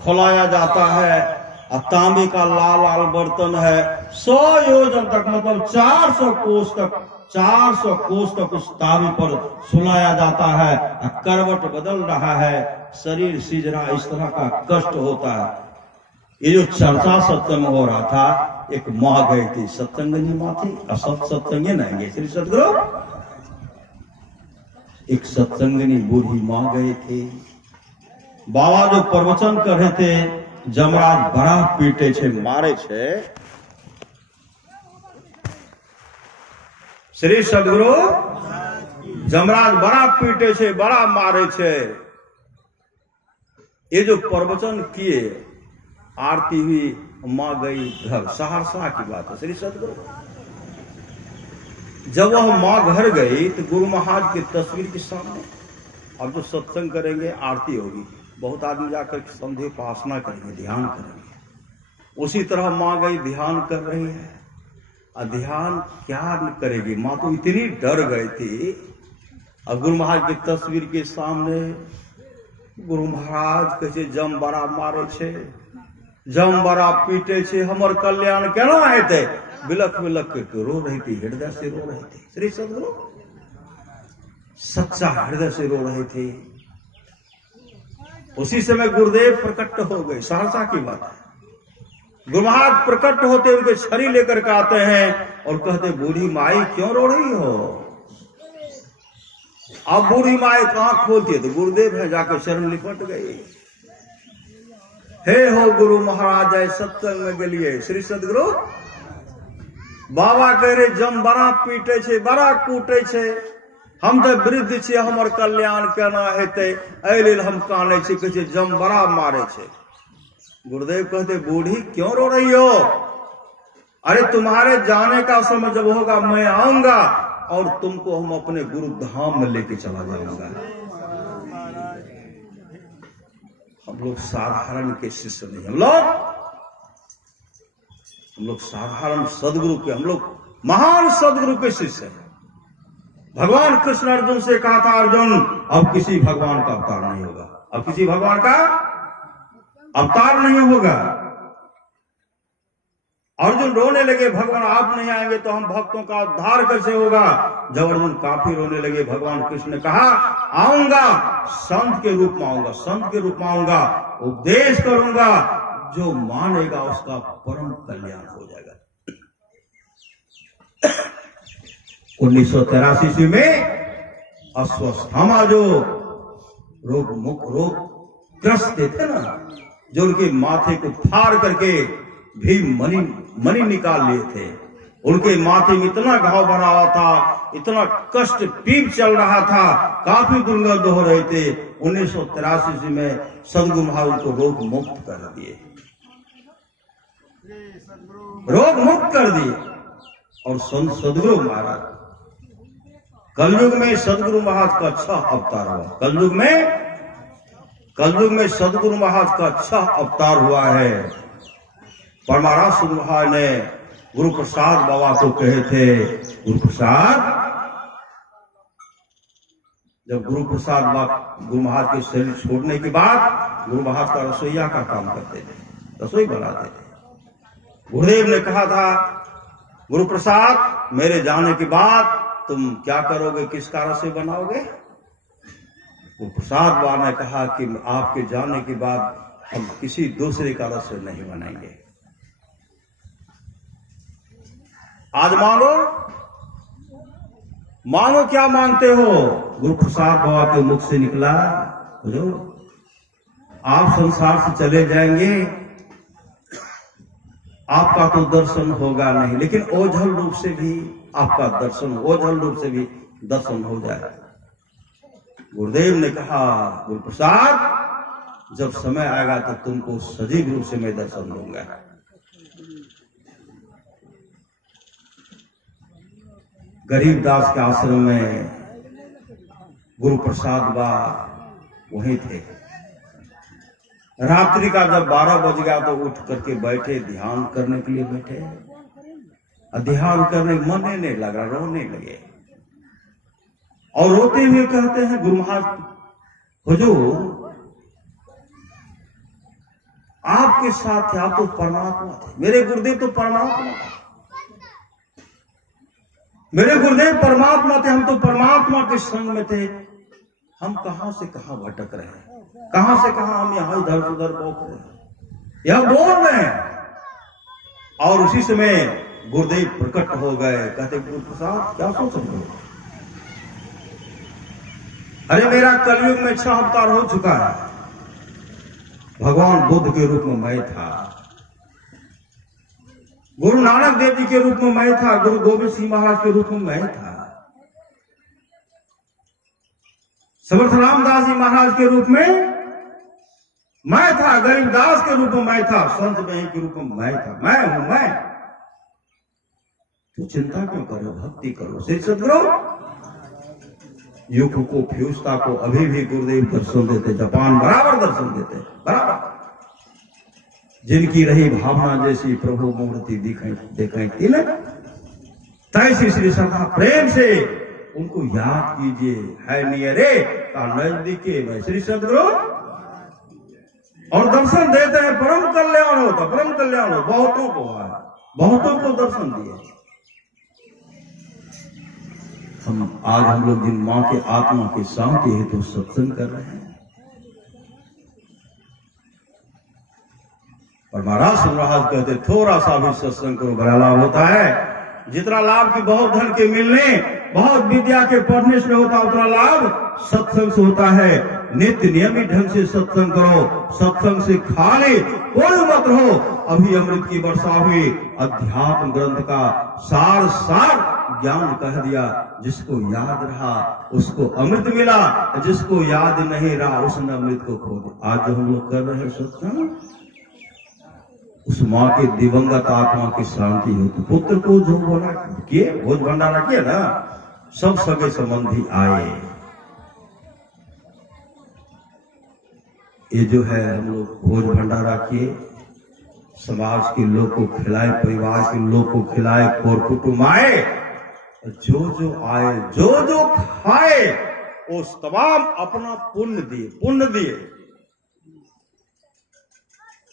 खौलाया जाता है, और तांबे का लाल लाल बर्तन है। 100 योजन तक, मतलब 400 कोस तक उस तांबे पर सुलाया जाता है। करवट बदल रहा है, शरीर सिज रहा, इस तरह का कष्ट होता है। ये जो चर्चा सत्संग हो रहा था, एक माँ गई थी, सत्संगनी माँ थी, सत्संगी नहीं श्री सदगुरु। एक सत्संगनी बूढ़ी माँ गए थे। बाबा जो प्रवचन कर रहे थे, जमराज बड़ा पीटे छे, मारे छे। श्री सदगुरु जमराज बड़ा पीटे छे, बड़ा मारे छे। ये जो प्रवचन किए, आरती हुई, मां गई घर। सहरसा की बात है श्री सदगुरु। जब वह मां घर गई तो गुरु महाराज की तस्वीर के सामने, अब जो सत्संग करेंगे, आरती होगी, बहुत आदमी जाकर संध्या उपासना करेंगे, ध्यान करेंगे। उसी तरह मां गई, ध्यान कर रही है। ध्यान क्या करेगी, मां तो इतनी डर गई थी। अब गुरु महाराज की तस्वीर के सामने गुरु महाराज कैसे जम बड़ा मारे छे, जम बड़ा पीटे छे, हमर कल्याण केना हेते। बिलख बिलख के रो रही थी, हृदय से रो रही थी श्री सदगुरु, सच्चा हृदय से रो रहे थे। उसी समय गुरुदेव प्रकट हो गए। सहरसा की बात है। गुरु महाराज प्रकट होते उनके छड़ी लेकर के आते हैं और कहते, बूढ़ी माई क्यों रो रही हो। अब बूढ़ी माई आंख खोलती है तो गुरुदेव है, जाकर शरण लिपट गई। हे हो गुरु महाराज, सत्संग में गलिए श्री सदगुरु। बाबा कह रहे, जम बड़ा पीटे छे, बड़ा कूटे छे, हम तो वृद्ध छे, हमर कल्याण केना हेते, एहि लेल हम काने छे, कहे जम बड़ा मारे छे। गुरुदेव कहते, बूढ़ी क्यों रो रही हो। अरे तुम्हारे जाने का समय जब होगा, मैं आऊंगा और तुमको हम अपने गुरु धाम में लेके चला जाऊंगा। हम लोग साधारण के शिष्य नहीं, हम लोग साधारण सदगुरु के, हम लोग महान सदगुरु के शिष्य हैं। भगवान कृष्ण अर्जुन से कहा था, अर्जुन अब किसी भगवान का अवतार नहीं होगा, अब किसी भगवान का अवतार नहीं होगा। अर्जुन रोने लगे, भगवान आप नहीं आएंगे तो हम भक्तों का उद्धार कैसे होगा। जब अर्जुन काफी रोने लगे, भगवान कृष्ण ने कहा, आऊंगा, संत के रूप में आऊंगा, संत के रूप में आऊंगा, उपदेश करूंगा, जो मानेगा उसका परम कल्याण हो जाएगा। 1983 में अश्वस्थामा जो रोग ग्रस्त थे ना, जो उनके माथे को फाड़ करके भी मणि निकाल लिए थे, उनके माथे में इतना घाव बना हुआ था, इतना कष्ट पीप चल रहा था, काफी दुर्गंध हो रहे थे। 1983 में सदगुरु महाराज को रोग मुक्त कर दिए, रोग मुक्त कर दिए। और सदगुरु महाराज कलयुग में सदगुरु महाराज का अच्छा अवतार हुआ। कलयुग में सदगुरु महाराज का अच्छा अवतार हुआ है। परमाराज सदगुरु महाराज ने गुरु प्रसाद बाबा को कहे थे, गुरु प्रसाद, जब गुरु प्रसाद गुरु महाराज के शरीर छोड़ने के बाद गुरु महाराज का रसोईया का काम करते थे, रसोई बनाते थे। गुरुदेव ने कहा था, गुरु प्रसाद मेरे जाने के बाद तुम क्या करोगे, किसका रसोई बनाओगे। गुरु प्रसाद बाबा ने कहा कि आपके जाने के बाद हम किसी दूसरे का रसोई नहीं बनाएंगे। आज मांगो क्या मांगते हो। गुरु प्रसाद बाबा के मुख से निकला, बोलो आप संसार से चले जाएंगे, आपका तो दर्शन होगा नहीं, लेकिन ओझल रूप से भी आपका दर्शन, ओझल रूप से भी दर्शन हो जाए। गुरुदेव ने कहा, गुरु प्रसाद जब समय आएगा तो तुमको सजीव रूप से मैं दर्शन दूंगा। गरीबदास के आश्रम में गुरु प्रसाद बा वहीं थे। रात्रि का जब 12 बज गया तो उठ करके बैठे, ध्यान करने के लिए बैठे। ध्यान करने मन नहीं लगा, रोने लगे और रोते हुए कहते हैं, गुरु महाराज हुजूर आपके साथ थे, आप तो परमात्मा थे। मेरे गुरुदेव तो परमात्मा थे, मेरे गुरुदेव परमात्मा थे, हम तो परमात्मा के संग में थे। हम कहां से कहां भटक रहे हैं, कहां से कहां हम यहां इधर उधर भौंक रहे हैं, यह बोल रहे हैं। और उसी समय गुरुदेव प्रकट हो गए, कहते गुरु प्रसाद क्या सोच रहे हो? अरे मेरा कलयुग में 6 अवतार हो चुका है। भगवान बुद्ध के रूप में मैं था, गुरु नानक देव जी के रूप में मैं था, गुरु गोविंद सिंह महाराज के रूप में मैं था, समर्थ रामदास जी महाराज के रूप में मैं था, गरीबदास के रूप में मैं था, संत बहन के रूप में मैं था। मैं हूं मैं। तो चिंता क्यों करो, भक्ति करो। श्री सद्गुरु युग को फ्यूजता को अभी भी गुरुदेव दर्शन देते, जापान बराबर दर्शन देते, बराबर। जिनकी रही भावना जैसी प्रभु मूर्ति दिखाई थी न, तैसी श्री सदा प्रेम से उनको याद कीजिए। है नियरे का नजदीके में श्री सद्गुरु, और दर्शन देते हैं। परम कल्याण होता, परम कल्याण हो। बहुतों को आया, बहुतों को दर्शन दिए। आज हम लोग जिन मां के आत्मा की शांति हेतु सत्संग कर रहे हैं, और महाराज महाराज कहते थोड़ा सा भी सत्संग करो बड़ा लाभ होता है। जितना लाभ की बहुत धन के मिलने, बहुत विद्या के पढ़ने से होता, उतना लाभ सत्संग से होता है। नित्य नियमित ढंग से सत्संग करो, सत्संग से खाली कोई मत रहो। अभी अमृत की वर्षा हुई, अध्यात्म ग्रंथ का सार सार ज्ञान कह दिया। जिसको याद रहा उसको अमृत मिला, जिसको याद नहीं रहा उसने अमृत को खो दिया। आज जो हम लोग कर रहे हैं सत्संग, उस माँ के दिवंगत आत्मा की शांति हेतु पुत्र को जो बोला किए, भोज भंडारा किया ना, सब सगे संबंधी आए। ये जो है हम लोग भोज भंडारा किए, समाज के लोग को खिलाए, परिवार के लोग को खिलाए, और कुटुंब आए, जो जो आए, जो जो खाए, उस तमाम अपना पुण्य दिए, पुण्य दिए,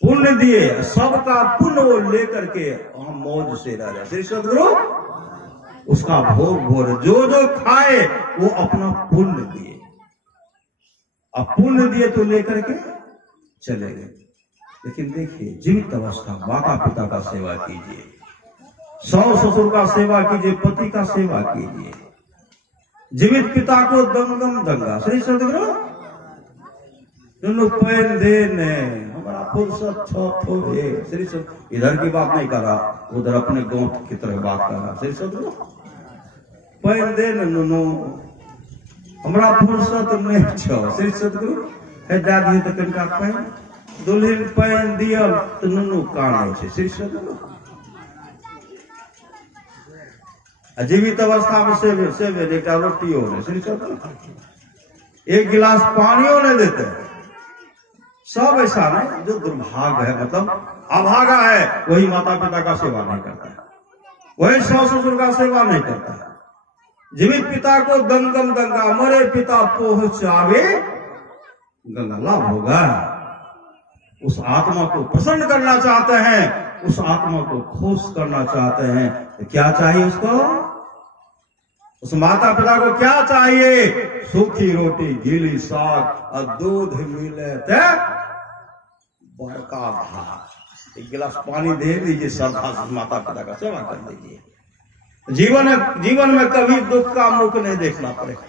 पुण्य दिए। सबका पुण्य वो लेकर के हम मौज से रह रहे। श्री सद्गुरु उसका भोग भोर, जो जो खाए वो अपना पुण्य दिए। अब पुण्य दिए तो लेकर के चले गए। लेकिन देखिए, जीवित अवस्था माता पिता का सेवा कीजिए, सास ससुर का सेवा कीजिए, पति का सेवा कीजिए। जीवित पिता को दंगम दंगा। श्री सद्गुरु पैन देने हमारा फुर्सत थोड़े। श्री सद्गुरु इधर की बात नहीं कर रहा, उधर अपने गांव की तरह बात कर रहा। श्री सद्गुरु पैन देने नुनु हमारा फुर्सत नहीं छो। श्री सद्गुरु है दादी तो कनका पैन दुल्हन पैन दिया तो नुनु कान छे। श्री सद्गुरु जीवित अवस्था में सेवे एक रोटी हो रहे। श्री सद्गुरु एक गिलास पानियों नहीं देते। सब ऐसा नहीं, जो दुर्भाग्य है, मतलब अभागा है, वही माता पिता का सेवा नहीं करता है, वही सास ससुर का सेवा नहीं करता है। जीवित पिता को दंगम दंगा, मरे पिता पहुंचावे गंगा। लाभ होगा। उस आत्मा को प्रसन्न करना चाहते हैं, उस आत्मा को खुश करना चाहते हैं, तो क्या चाहिए उसको? उस माता पिता को क्या चाहिए? सूखी रोटी, गीली साग और दूध मिले तो बड़का भात, एक गिलास पानी दे दीजिए, श्रद्धा से माता पिता का सेवा कर दीजिए। जीवन में कभी दुख का मुख नहीं देखना पड़ेगा।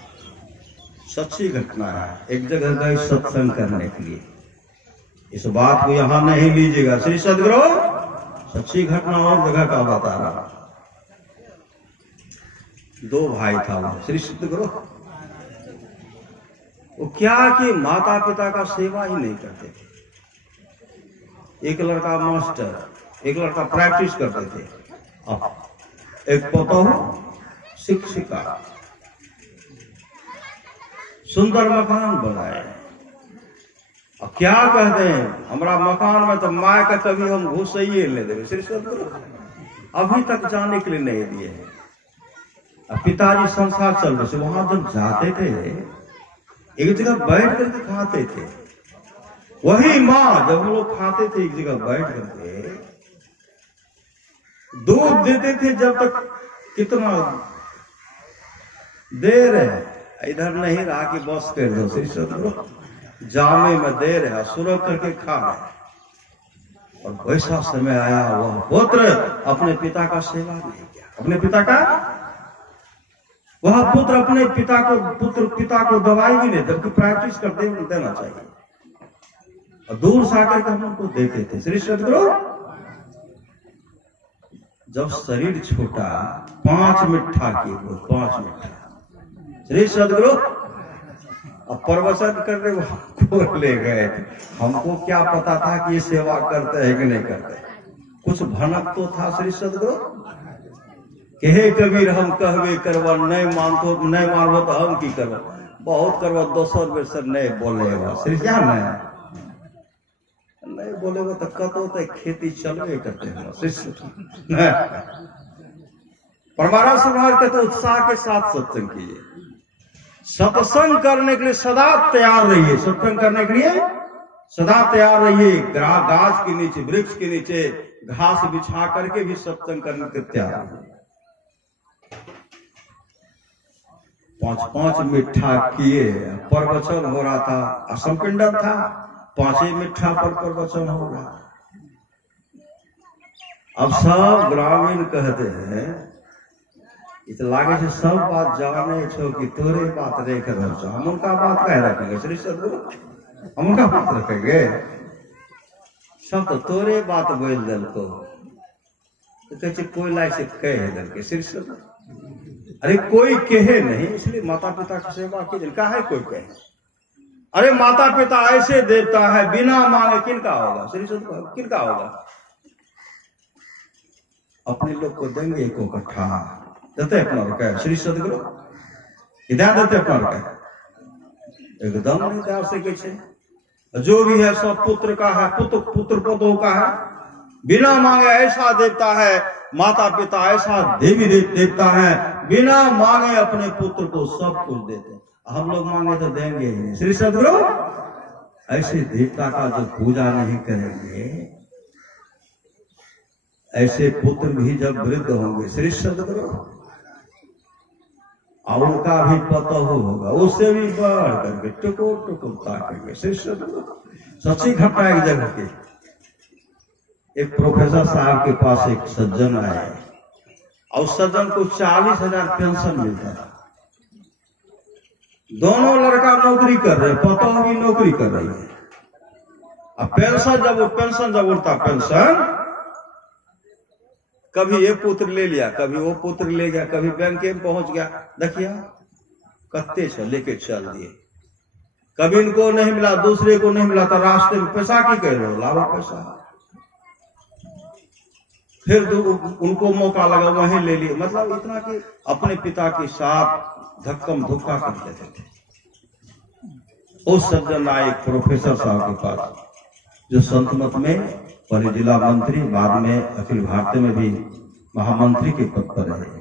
सच्ची घटना है। एक जगह गए सत्संग करने के लिए, इस बात को यहां नहीं लीजिएगा। श्री सद्गुरु सच्ची घटना और जगह का बता रहा। 2 भाई था वो। श्री सद्गुरु वो क्या कि माता पिता का सेवा ही नहीं करते थे। एक लड़का मास्टर, एक लड़का प्रैक्टिस करते थे, एक पतोह शिक्षिका। सुंदर मकान बनाए। अब क्या कहते हैं, हमारा मकान में तो माँ का कभी हम घुसइए ले देंगे। श्री सद्गुरु अभी तक जाने के लिए नहीं दिए हैं। अब पिताजी संसार चल रहे, वहां जब जाते थे एक जगह बैठ करके खाते थे, वही माँ जब हम लोग खाते थे एक जगह बैठ करके दूध देते थे, जब तक कितना देर है, इधर नहीं रहा कि बस कर दो श्री सदगुरु, जामे में देर है, सुरख करके खा रहे। और वैसा समय आया, वह पुत्र अपने पिता का सेवा नहीं किया, अपने पिता का, वह पुत्र अपने पिता को दवाई भी नहीं, जबकि प्रैक्टिस करते हुए देना चाहिए, और दूर से आकर के हम उनको देते थे। श्री सदगुरु जब शरीर छोटा 5 मिठा की, 5 मिठा श्री सदगुरु अब प्रवचन करने को ले गए थे। हमको क्या पता था कि ये सेवा करते हैं कि नहीं करते, कुछ भनक तो था। श्री सदगुरु कहे कबीर हम कहवे करवा, नहीं मानबो तो हम की करवा, बहुत करवा 200 बेर से नहीं बोले श्री, क्या नहीं बोले वो तो कतो तो खेती चलवे करते हैं। परमारा समाज कहते उत्साह के साथ सत्संग कीजिए, सत्संग करने के लिए सदा तैयार रहिए, सत्संग करने के लिए सदा तैयार रहिए। गाछ के नीचे, वृक्ष के नीचे घास बिछा करके भी सत्संग करने के तैयार रहिए। 5 मिठा किए, प्रवचन हो रहा था, असंपिंडन था, 5 मिठा पर प्रवचन हो रहा। अब सब ग्रामीण कहते हैं, इत लागे से सब बात जाने छो कि तोरे बात रेख रहो, हम उनका बात कह रखेंगे श्री सदगुरु, हम उनका बात रखेंगे, सब तो तोरे बात बोल दल को, तो कहे कोई लायक से कह दल के श्री सदगुरु, अरे कोई कहे नहीं, इसलिए माता पिता की सेवा की कहा है कोई कहे। अरे माता पिता ऐसे देवता है, बिना मांगे किनका होगा श्री सदगुरु, किनका होगा? अपने लोग को देंगे को इकट्ठा देते अपना रुका श्री सदगुरु, इधर देते अपना रुका एकदम नहीं ध्यान से कैसे, जो भी है सब पुत्र का है, पुत्र पदों का है, बिना मांगे ऐसा देवता है, माता पिता ऐसा देवी देवता है, बिना मांगे अपने पुत्र को सब कुछ देते। हम लोग मांगे तो देंगे ही श्री सदगुरु, ऐसे देवता का जो पूजा नहीं करेंगे, ऐसे पुत्र भी जब वृद्ध होंगे श्री सदगुरु, और उनका भी पता होगा, उससे भी बढ़ करके टुकुर ताकेंगे श्री सदगुरु। सच्ची घटना एक जगह की, एक प्रोफेसर साहब के पास एक सज्जन आए, और सज्जन को 40,000 पेंशन मिलता है। दोनों लड़का नौकरी कर रहे, पता भी नौकरी कर रही है। अब पेंशन जब उड़ता पेंशन, कभी ये पुत्र ले लिया, कभी वो पुत्र ले गया, कभी बैंक में पहुंच गया, देखिए कत्ते से लेके चल दिए। कभी इनको नहीं मिला, दूसरे को नहीं मिला, तो रास्ते में पैसा की कह रहे हो, लावा पैसा। फिर उनको मौका लगा, वहीं ले लिए। मतलब इतना कि अपने पिता के साथ धक्कम धुक्का कर देते थे। उस सज्जन आए प्रोफेसर साहब के पास, जो संत मत में पहले जिला मंत्री, बाद में अखिल भारतीय में भी महामंत्री के पद पर रहे।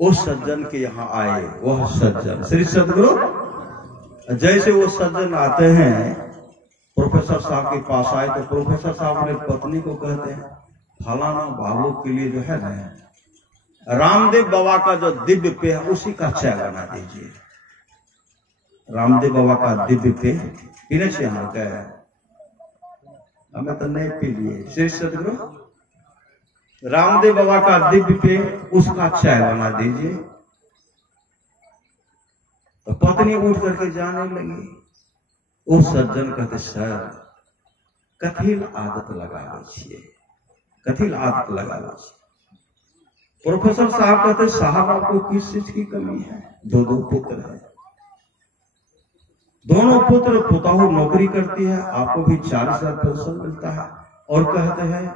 उस सज्जन के यहाँ आए, वह सज्जन श्री सदगुरु, जैसे वो सज्जन आते हैं प्रोफेसर साहब के पास आए, तो प्रोफेसर साहब अपने पत्नी को कहते हैं, फलाना बाबू के लिए जो है ना, रामदेव बाबा का जो दिव्य पेय है उसी का चाय बना दीजिए। रामदेव बाबा का दिव्य पेय पीने से यहाँ का है, हमें तो नहीं पी लिए श्री सदगुरु, रामदेव बाबा का दिव्य पेय उसका चाय बना दीजिए। तो पत्नी उठ करके जाने लगी। वो सज्जन कहते, सर कथिल आदत लगावे छिए, कथिल आदत लगावे छिए। प्रोफेसर साहब कहते, साहब आपको किस चीज की कमी है? 2 पुत्र है, दोनों पुत्र पुताहू नौकरी करती है, आपको भी 40,000 पेंशन मिलता है, और कहते हैं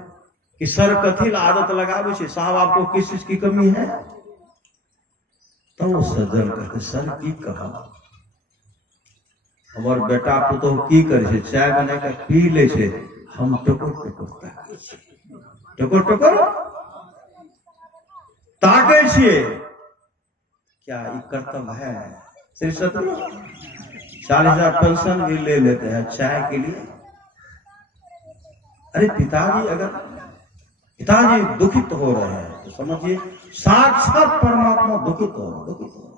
कि सर कथिल आदत लगावे छिए, साहब आपको किस चीज की कमी है? तो वो सज्जन कहते, सर की कहा हमार बेटा पुतोह की करे, चाय बना के पी ले छे, हम टुकुर ताके छिए, क्या ये कर्तव्य है श्री सदगुरु? 40,000 पेंशन भी ले लेते हैं चाय के लिए। अरे पिताजी दुखित हो रहे हैं तो समझिए साक्षात परमात्मा दुखित हो रहे।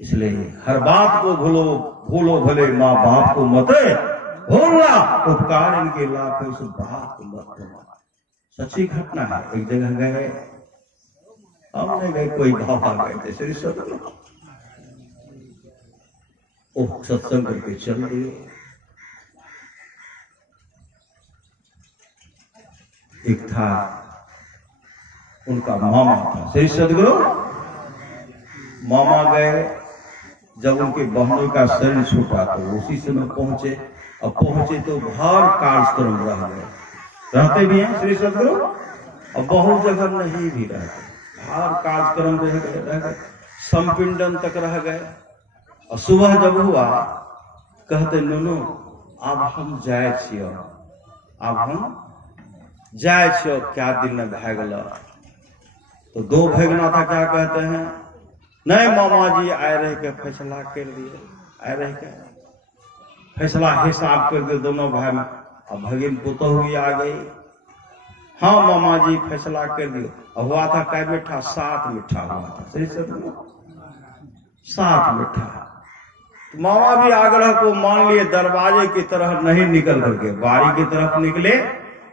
इसलिए हर बात को भूलो भले माँ बाप को मत भूलना, उपकार इनके लाभ है, इस बात को मत भूलना। सच्ची घटना है। एक जगह गए, हमने गए, कोई बाबा गए थे श्री सदगुरु, वो सत्संग करके चल दिए। एक था उनका मामा था श्री सदगुरु, मामा गए, जब उनके बहनों का शरीर छूटा तो उसी समय पहुंचे। अब पहुंचे तो हर कार्यक्रम रह गए, रहते भी हैं श्री सदगुरु, अब बहुत जगह नहीं भी रहते, हर कार्यक्रम रह गए, संपिंडन तक रह गए। और सुबह जब हुआ कहते नुनू अब हम जाए छियो, अब हम जाए छियो, क्या दिन में भै गल। तो दो भगना था, क्या कहते हैं, नहीं मामा जी आए रह के फैसला कर दिए, आए रह के फैसला हिसाब कर दिए दोनों भाई में। अब भगिन पुतोह भी आ गई, हाँ मामा जी फैसला कर दियो। अब हुआ था कै मिठा, 7 मिठा हुआ था श्री सदगुरु, 7 मिठा। तो मामा भी आग्रह को मान लिए, दरवाजे की तरफ नहीं निकल करके बारी की तरफ निकले।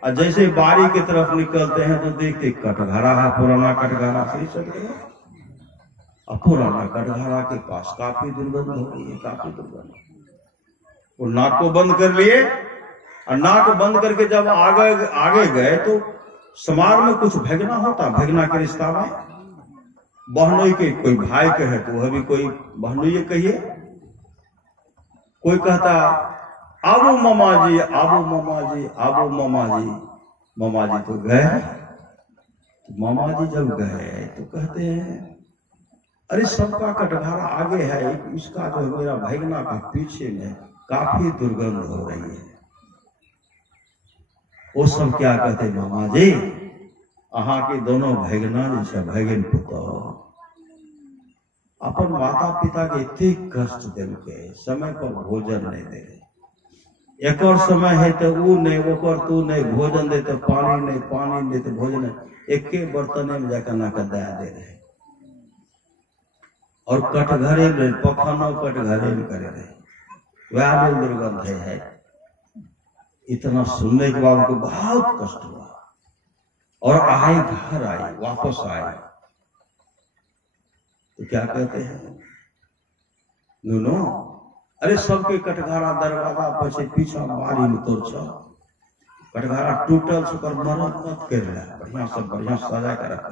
और जैसे बारी की तरफ निकलते हैं तो देखते कटघरा है, पुराना कटघरा श्री सदगुरु। और पुराना कटघरा के पास काफी दुर्गंध हो रही है, काफी दुर्गंध। वो नाक को बंद कर लिए, और नाक बंद करके जब आगे गए तो समाज में कुछ भगना होता, भगना के रिश्ता में बहनोई के, कोई भाई के है तो वह भी कोई बहनोई कहिए। कोई कहता आबू मामा जी, आबू मामा जी, आबू मामा जी। मामा जी तो गए, मामा जी जब गए तो कहते हैं अरे सबका कटघरा आगे है, इसका जो मेरा भगना के पीछे में काफी दुर्गंध हो रही है। वो सब क्या कहते मामा जी, अहाँ के दोनों भगना जैसे भगन पुतो अपन माता पिता के इतने कष्ट दिल के, समय पर भोजन नहीं दे, एक और समय है तो वो नहीं, वो तू नहीं, भोजन दे तो पानी नहीं, पानी दे तो भोजन, एक के बर्तन में जाकर ना कर दया दे रहे। और कटघरे में पखाना कटघरे में करे रहे, वह दुर्गंध है। इतना सुनने के बाद उनको बहुत कष्ट हुआ, और आए घर आए, वापस आए तो क्या कहते हैं नुनो, अरे सबके कटघरा दरवाजा पर पीछा बारी में तोड़ छो, कटघरा टूटल सुकर मरम्मत कर रहा, बढ़िया सब बढ़िया सजा कर रखा।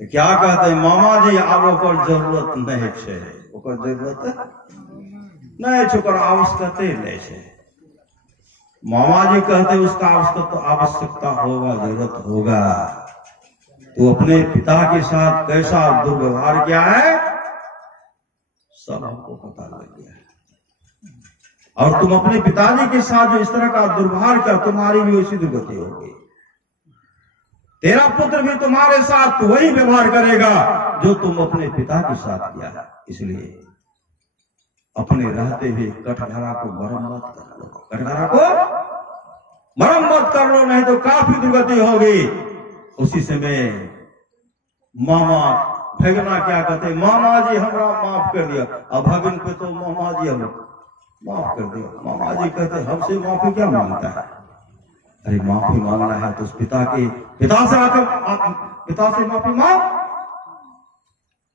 तो क्या कहते हैं मामा जी, अब ओकर जरूरत नहीं छे, ओकर जरूरत नहीं छे, ओकर आवश्यकता नहीं छे। मामा जी कहते उसका आवश्यकता होगा, जरूरत होगा। तो अपने पिता के साथ कैसा दुर्व्यवहार किया है सब हमको पता लग गया है। और तुम अपने पिताजी के साथ जो इस तरह का दुर्व्यवहार कर, तुम्हारी भी वैसी दुर्गति होगी। तेरा पुत्र भी तुम्हारे साथ वही व्यवहार करेगा जो तुम अपने पिता के साथ किया है। इसलिए अपने रहते हुए कटघरा को मरम्मत कर लो, कटघरा को मरम्मत कर लो, नहीं तो काफी दुर्गति होगी। उसी समय मामा भगना क्या कहते, मामा जी हमरा माफ कर दिया। अब भगन पे तो मामा जी हम माफ कर दिया। मामा जी कहते हमसे माफी क्या मांगता है? अरे माफी मांगना है तो उस पिता से आकर पिता से माफी मांग।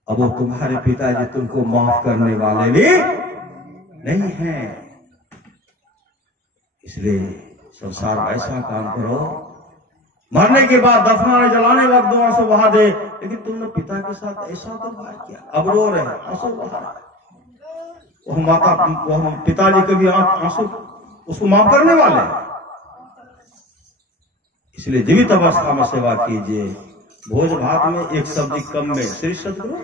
अब वो तुम्हारे पिताजी तुमको माफ करने वाले भी नहीं हैं। इसलिए संसार ऐसा काम करो, मरने के बाद दफनाने जलाने वक्त 2 आंसू बहा दे, लेकिन तुमने पिता के साथ ऐसा तो बात किया, अब रो रहे हैं, आंसू बहा रहे। वो पिताजी कभी आंसू उसको माफ करने वाले। इसलिए जीवित अवस्था में सेवा कीजिए। भोज भात में एक सब्जी कम में, श्री सदगुरु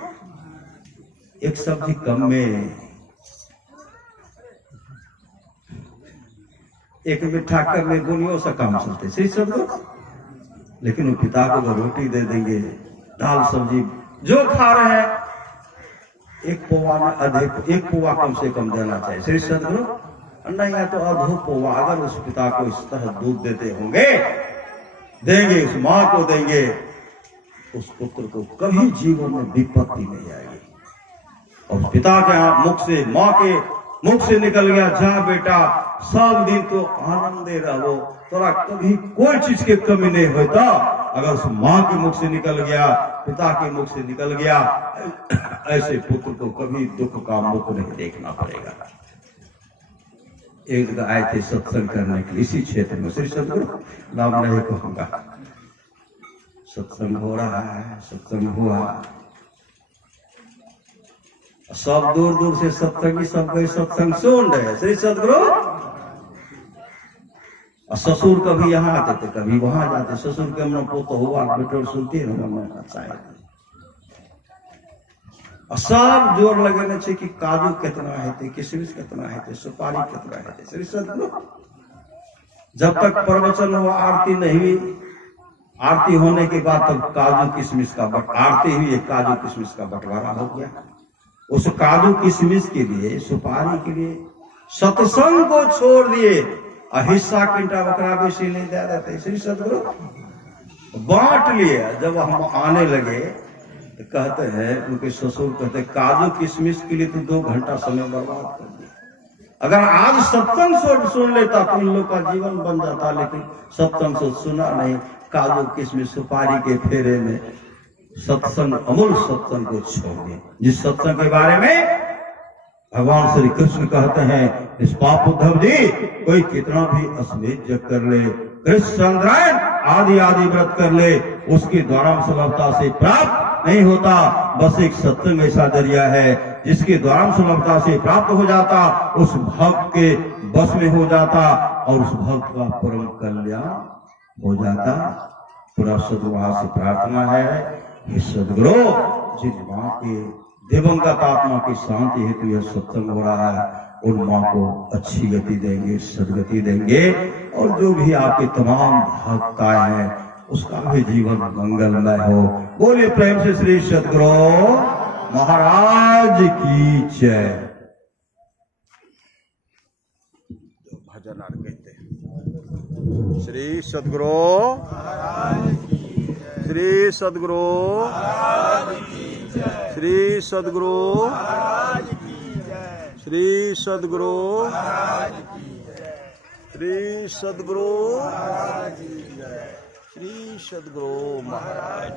एक सब्जी कम में, एक मिठा कम में, गुनियों से काम चलते श्री सदगुरु। लेकिन वो पिता को रोटी दे देंगे, दाल सब्जी जो खा रहे हैं एक पौवा में अधिक, एक पौवा कम से कम देना चाहिए श्री सदगुरु, नहीं है तो आधो पौवा अगर उस पिता को इस तरह दूध देते होंगे, देंगे, उस माँ को देंगे, उस पुत्र को कभी जीवन में विपत्ति नहीं आएगी। और पिता के मुख से, माँ के मुख से निकल गया, जा बेटा सब दिन तो आनंदे रहो, तोरा कभी कोई चीज की कमी नहीं होता। अगर उस माँ के मुख से निकल गया, पिता के मुख से निकल गया, ऐसे पुत्र को कभी दुख का मुख नहीं देखना पड़ेगा। एक जगह आए थे सत्संग करने के लिए इसी क्षेत्र में, श्री सदगुरु नाम नहीं कहूंगा, सत्संग हो रहा है, सत्संग हुआ, सब दूर दूर से सत्संगी सब कोई सत्संग सुन रहे श्री सदगुरु। और ससुर कभी यहाँ आते थे, कभी वहां जाते, ससुर के हम पोतो हुआ बेटोर सुनती है, सब जोर लगेने छे कि काजू कितना है, किशमिश कितना है, सुपारी कितना है श्री सदगुरु। जब तक प्रवचन हुआ, आरती नहीं हुई, आरती होने के बाद तब काजू किशमिश का आरती हुई, काजू किशमिश का बंटवारा हो गया। उस काजू किशमिश के लिए, सुपारी के लिए सत्संग को छोड़ दिए, हिस्सा किंटा बकरा बेसी नहीं दे देते श्री सदगुरु, बांट लिए। जब हम आने लगे तो कहते हैं, उनके ससुर कहते काजू किशमिश के लिए तो 2 घंटा समय बर्बाद कर दिया। अगर आज सत्संग सुन लेता तो इन लोग का जीवन बन जाता, लेकिन सत्संग से सुना नहीं, काजू किशमिश सुपारी के फेरे में सत्संग, अमूल सत्संग को छोड़ दिया। जिस सत्संग के बारे में भगवान श्री कृष्ण कहते हैं, इस पाप उद्धव जी कोई कितना भी अश्वेत जग कर ले, कृष्ण चंद्रायण आदि आदि व्रत कर ले, उसके द्वारा सुलभता से प्राप्त नहीं होता। बस एक सत्संग ऐसा जरिया है जिसके द्वारा सुलभता से प्राप्त हो जाता, उस भक्त के बस में हो जाता और उस भक्त का परम कल्याण हो जाता। पूरा सदगुरु से प्रार्थना है, हे सदगुरु जिन माँ के दिवंगत आत्मा की शांति हेतु यह सत्संग हो रहा है, उन माँ को अच्छी गति देंगे, सदगति देंगे, और जो भी आपके तमाम भक्त आए हैं उसका भी जीवन मंगलमय हो। बोलिए प्रेम से श्री सदगुरु महाराज की जय। भजन आर कहते हैं, श्री सदगुरु, श्री सदगुरु, श्री सदगुरु, श्री सदगुरु, श्री सदगुरु, श्री सदगुरु महाराज।